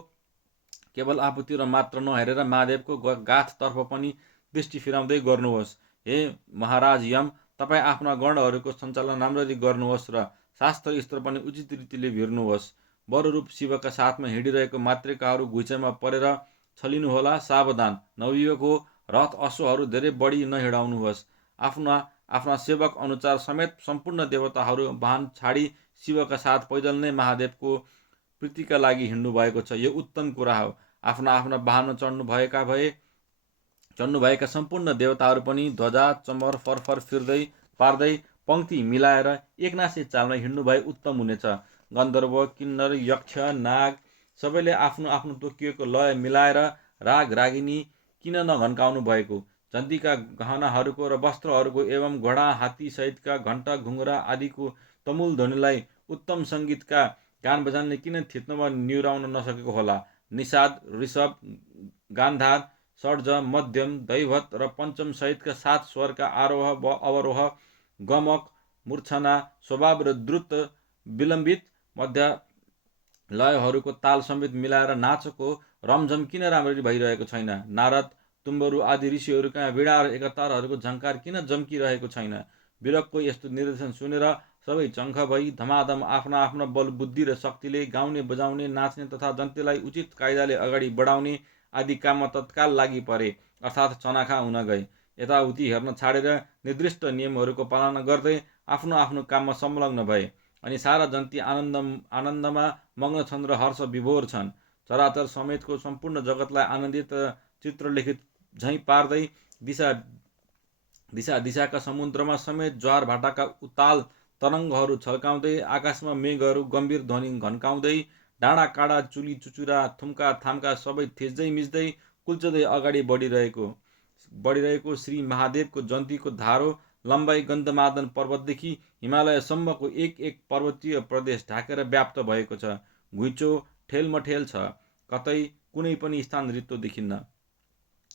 केवल आफूतिर मात्र नहेरेर महादेवको गाथतर्फ पनि दृष्टि फिराउँदै गर्नुहोस्। हे महाराज यम, तपाईँ आफ्ना गणहरूको सञ्चालन राम्ररी गर्नुहोस् र शास्त्र स्त्र पनि उचित रीतिले भिर्नुहोस्। बरुरूप शिवका साथमा हिँडिरहेको मातृकाहरू घुइँचामा परेर छलिनुहोला। सावधान, नवयुवक हो, रथ अश्वहरू धेरै बढी नहिँडाउनुहोस्। आफ्ना सेवक अनुसार समेत सम्पूर्ण देवताहरू वाहन छाडी शिवका साथ पैदल नै महादेवको प्रीतिका लागि हिँड्नु भएको छ। यो उत्तम कुरा हो। आफ्ना वाहनमा चढ्नुभएका सम्पूर्ण देवताहरू पनि ध्वजा चमर फरफर पार्दै पङ्क्ति मिलाएर एकनासै चालमा हिँड्नु भए उत्तम हुनेछ। गन्धर्व, किन्नर, यक्ष, नाग सबैले आफ्नो तोकिएको लय मिलाएर राग रागिनी किन नघन्काउनु भएको? जन्तीका गहनाहरूको र वस्त्रहरूको एवं घोडा हात्ती सहितका घण्टा घुङ्रा आदिको तमुल ध्वनिलाई उत्तम सङ्गीतका गान बजानले किन थिच्नमा निहुराउन नसकेको होला? निषाद, ऋषभ, गान्धार, षड्ज, मध्यम, दैवत र पञ्चम सहितका 7 स्वरका आरोह अवरोह, गमक, मूर्छना, स्वभाव र द्रुत विलम्बित मध्य लयहरूको ताल समेत मिलाएर नाचको रमझम किन राम्ररी भइरहेको छैन? नारद, तुम्बरु आदि ऋषिहरूका वीणा र एकतारहरूको झङ्कार किन जम्किरहेको छैन? वीरकको यस्तो निर्देशन सुनेर सबै चङ्ख भई धमाधम आफ्ना बल बुद्धि र शक्तिले गाउने बजाउने नाच्ने तथा जन्तीलाई उचित कायदाले अगाडि बढाउने आदि काममा तत्काल लागि परे, अर्थात् चनाखा हुन गए। यताउति हेर्न छाडेर निर्दिष्ट नियमहरूको पालना गर्दै आफ्नो काममा संलग्न भए। अनि सारा जन्ती आनन्दमा मग्न छन् र हर्ष विभोर छन्। चराचर समेतको सम्पूर्ण जगतलाई आनन्दित चित्रलिखित झैँ पार्दै दिशा समुद्रमा समेत ज्वार भाटाका उताल तरङ्गहरू छल्काउँदै आकाशमा मेघहरू गम्भीर ध्वनि घन्काउँदै डाँडा काँडा चुली चुचुरा थुम्का थाम्का सबै थिच्दै मिच्दै कुल्चदै अगाडि बढिरहेको श्री महादेवको जन्तीको धारो लम्बाइ गन्धमादन पर्वतदेखि हिमालयसम्मको एक पर्वतीय प्रदेश ढाकेर व्याप्त भएको छ। घुइँचो ठेलमठेल छ, कतै कुनै पनि स्थान रित्तो देखिन्न।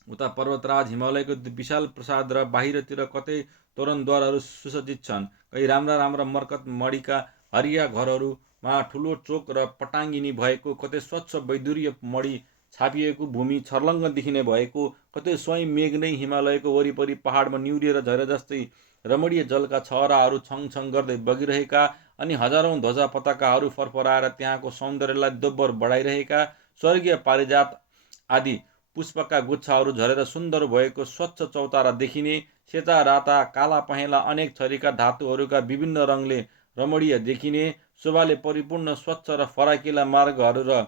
उता पर्वतराज हिमालयको विशाल प्रसाद र बाहिरतिर कतै तोरणद्वारहरू सुसज्जित छन्। कहीँ राम्रा मर्कत मडीका हरिया घरहरूमा ठुलो चोक र पटाङ्गिनी भएको, कतै स्वच्छ वैदुर्य मडी छापिएको भूमि छर्लङ्ग देखिने भएको, कतै स्वयं मेघ नै हिमालयको वरिपरि पहाडमा निहुरिएर झरे जस्तै रमणीय जलका छहराहरू छङछङ गर्दै बगिरहेका, अनि हजारौं ध्वजा पताकाहरू फरफराएर त्यहाँको सौन्दर्यलाई दोब्बर बढाइरहेका, स्वर्गीय पारिजात आदि पुष्पका गुच्छाहरू झरेर सुन्दर भएको स्वच्छ चौतारा देखिने, सेता राता काला पहेँला अनेक थरीका धातुहरूका विभिन्न रङले रमणीय देखिने, शोभाले परिपूर्ण स्वच्छ र फराकिला मार्गहरू र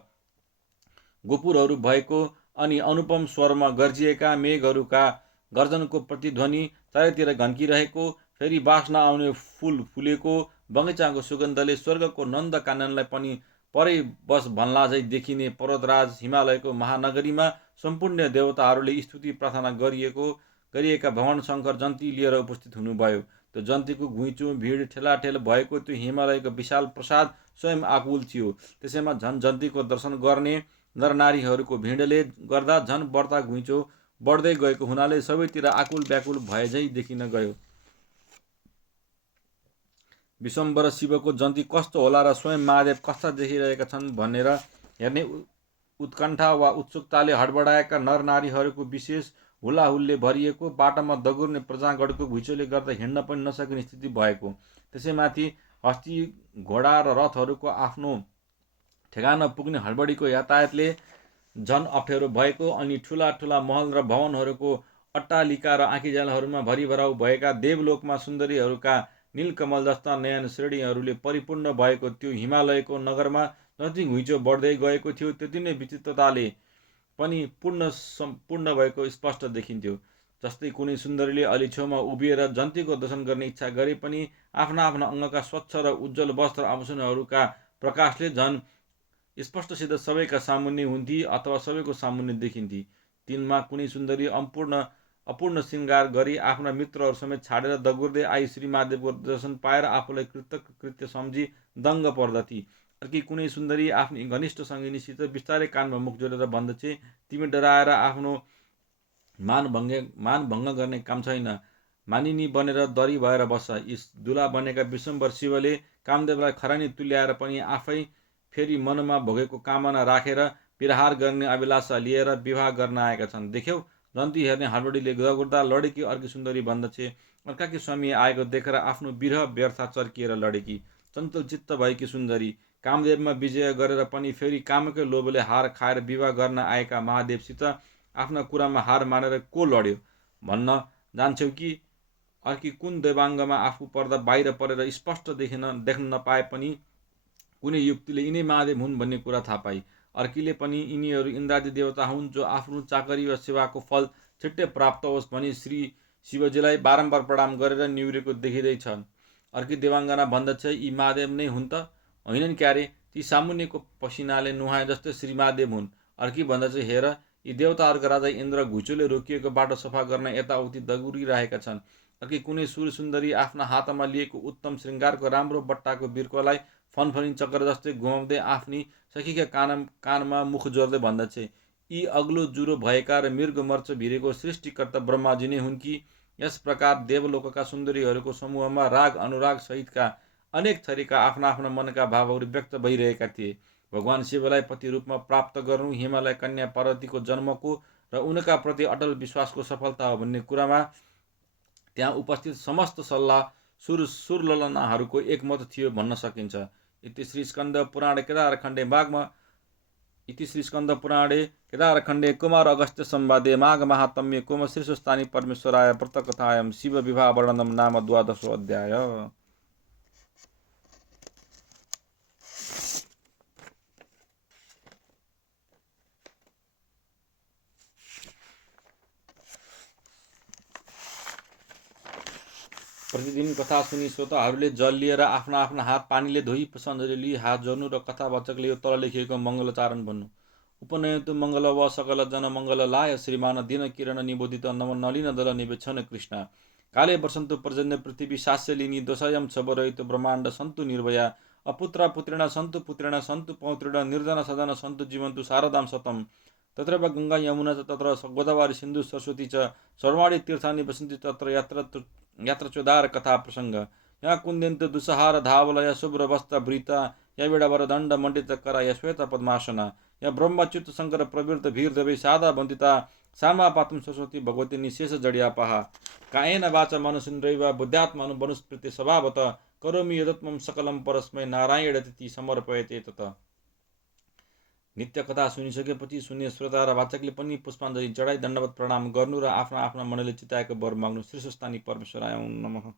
गोपुरहरू भएको, अनि अनुपम स्वरमा गर्जिएका मेघहरूका गर्जनको प्रतिध्वनि चारैतिर घन्किरहेको, फेरि बास्ना आउने फुल फुलेको, बगैँचाको सुगन्धले स्वर्गको नन्द काननलाई पनि परै बस भन्लाझै देखिने पर्वतराज हिमालयको महानगरीमा सम्पूर्ण देवताहरूले स्तुति प्रार्थना गरिएका भगवान शङ्कर जन्ती लिएर उपस्थित हुनुभयो। त्यो जन्तीको घुइँचो भिड ठेलाठेल भएको त्यो हिमालयको विशाल प्रसाद स्वयं आकुल थियो। त्यसैमा झन् जन्तीको दर्शन गर्ने नरनारीहरूको भिडले गर्दा झन् बढ्ता घुइँचो बढ्दै गएको हुनाले सबैतिर आकुल व्याकुल भएझै देखिन गयो। विश्वम्भर शिवको जन्ती कस्तो होला र स्वयं महादेव कस्ता देखिरहेका छन् भनेर हेर्ने उत्कण्ठा वा उत्सुकताले हडबडाएका नरनारीहरूको विशेष हुलाहुलले भरिएको बाटामा दगुर्ने प्रजागणको घुइँचोले गर्दा हिँड्न पनि नसकिने स्थिति भएको। त्यसैमाथि हस्ती घोडा र रथहरूको आफ्नो ठेगाना पुग्ने हडबडीको यातायातले झन अप्ठ्यारो भएको, अनि ठुला महल र भवनहरूको अट्टालिका र आँखीझ्यालहरूमा भरिभराउ भएका देवलोकमा सुन्दरीहरूका नीलकमल जस्ता नयन श्रेणीहरूले परिपूर्ण भएको त्यो हिमालयको नगरमा जति घुइँचो बढ्दै गएको थियो त्यति नै विचित्रताले पनि पूर्ण भएको स्पष्ट देखिन्थ्यो। जस्तै कुनै सुन्दरीले अलि छेउमा उभिएर जन्तीको दर्शन गर्ने इच्छा गरे पनि आफ्ना अङ्गका स्वच्छ र उज्जवल वस्त्र आभूषणहरूका प्रकाशले झन् स्पष्टसित सबैका सामुन्ने हुन्थी अथवा सबैको सामुन्ने देखिन्थी। तिनमा कुनै सुन्दरी अपूर्ण श्रृङ्गार गरी आफ्ना मित्रहरू समेत छाडेर दगुर्दै आई श्री महादेवको दर्शन पाएर आफूलाई कृत्य सम्झी दङ्ग पर्दथे। अर्की कुनै सुन्दरी आफ्नी घनिष्ठ सङ्गिनीसित बिस्तारै कानमा मुख जोडेर भन्दछे, तिमी डराएर आफ्नो मानभङ्ग गर्ने काम छैन, मानिनी बनेर दरी भएर बस्छ। दुला बनेका विश्वम्भर शिवले कामदेवलाई खरानी तुल्याएर पनि आफै फेरि मनमा भोगेको कामना राखेर विहार गर्ने अभिलाषा लिएर विवाह गर्न आएका छन्। देख्यौ, जन्ती हेर्ने हडबडीले दगुर्दा लडेकी अर्की सुन्दरी भन्दछे, अर्काकी स्वामी आएको देखेर आफ्नो विरह व्यर्थ चर्किएर लडेकी चञ्चल चित्त भएकी सुन्दरी। कामदेवमा विजय गरेर पनि फेरि कामकै लोभले हार खाएर विवाह गर्न आएका महादेवसित आफ्ना कुरामा हार मानेर को लड्यो भन्न जान्छौ कि अर्की कुन देवाङ्गमा आफू पर्दा बाहिर परेर स्पष्ट देख्न नपाए पनि कुनै युक्तिले यिनै महादेव हुन् भन्ने कुरा थाहा पाई। अर्कीले पनि यिनीहरू इन्द्रादि देवता हुन् जो आफ्नो चाकरी वा सेवाको फल छिट्टै प्राप्त होस् भनी श्री शिवजीलाई बारम्बार प्रणाम गरेर निहुरेको देखिँदैछ। अर्की देवाङ्गना भन्दछ, यी महादेव नै हुन् त होइनन् क्यारे, ती सामुन्नेको पसिनाले नुहाए जस्तै श्री महादेव हुन्। अर्की भन्दछ, हेर, यी देवताहरूका राजा इन्द्र घुइँचोले रोकिएको बाटो सफा गर्न यताउति दगुरिरहेका छन्। अर्की कुनै सुर सुन्दरी आफ्ना हातमा लिएको उत्तम श्रृङ्गारको राम्रो बट्टाको बिर्कोलाई फनफनी चक्र जस्तै घुमाउँदै आफ्नी सखीका कानमा मुख जोड्दै भन्दछ, यी अग्लो जुरो भएका र मृग मर्च भिरेको सृष्टिकर्ता ब्रह्माजी नै हुन् कि? यस प्रकार देवलोकका सुन्दरीहरूको समूहमा राग अनुराग सहितका अनेक थरीका आफ्ना आफ्ना मनका भावहरू व्यक्त भइरहेका थिए। भगवान शिवलाई पति रूपमा प्राप्त गर्नु हिमालय कन्या पार्वतीको जन्मको र उनका प्रति अटल विश्वासको सफलता हो भन्ने कुरामा त्यहाँ उपस्थित समस्त सल्लाह सुरललनाहरूको एकमत थियो भन्न सकिन्छ। इति श्री स्कन्द पुराणे केदारखण्डे कुमार अगस्त्य संवादे माघ महात्म्ये कुम शीर्षस्थानी परमेश्वराय व्रतकथायां शिव विवाह वर्णनम नाम 12 अध्याय। प्रतिदिन कथा सुनि श्रोताहरूले जल लिएर आफ्ना आफ्ना हात पानीले धोई पुष्पाञ्जली लिई हात जोड्नु र कथावाचकले यो तल लेखिएको मङ्गलचारण भन्नु। उपनयतु मङ्गल व सकल जन मङ्गल लाय श्रीमान दिन किरण निबोधित नव नलिन दल निवेक्षण कृष्ण काले वर्षन्तु पर्जन्य पृथ्वी शास्यलिनी दोषायम छबरहित ब्रह्माण्ड सन्तु निर्भया अपुत्रा पुत्रेण सन्तु पुत्रेण सन्तु पौत्रेण निर्जन सदन सन्तु जीवन्तु शारदाम शतम तत्र गङ्गा यमुना च तत्र गोदावरी सिन्धु सरस्वती च सर्वाणि तीर्थानि वसन्ति तत्र यत्र चोदार कथा प्रसंग या कुन्देन्तु दुसहार धावलय शुभ्र वस्त्र भृता या विडवर दण्ड मण्डित कर या श्वेत पद्मासना या ब्रह्मच्युत शंकर प्रवृत्त भीर देवी सादा वन्दिता सामा पातुम सरस्वती भगवती निशेष जडियापहा कायेन वाचा मनसेन्द्रियैर्वा बुद्ध्यात्मा अनुवनुस्मृति स्वभावत करोमि यदत्मं सकलं परस्मै नारायणति समर्पयते तत। नित्य कथा सुनिसकेपछि सुन्ने श्रोता र वाचकले पनि पुष्पाञ्जली चढाई दण्डवत प्रणाम गर्नु र आफ्ना आफ्ना मनले चिताएको वर माग्नु। शीर्षस्थानी परमेश्वराय नमः।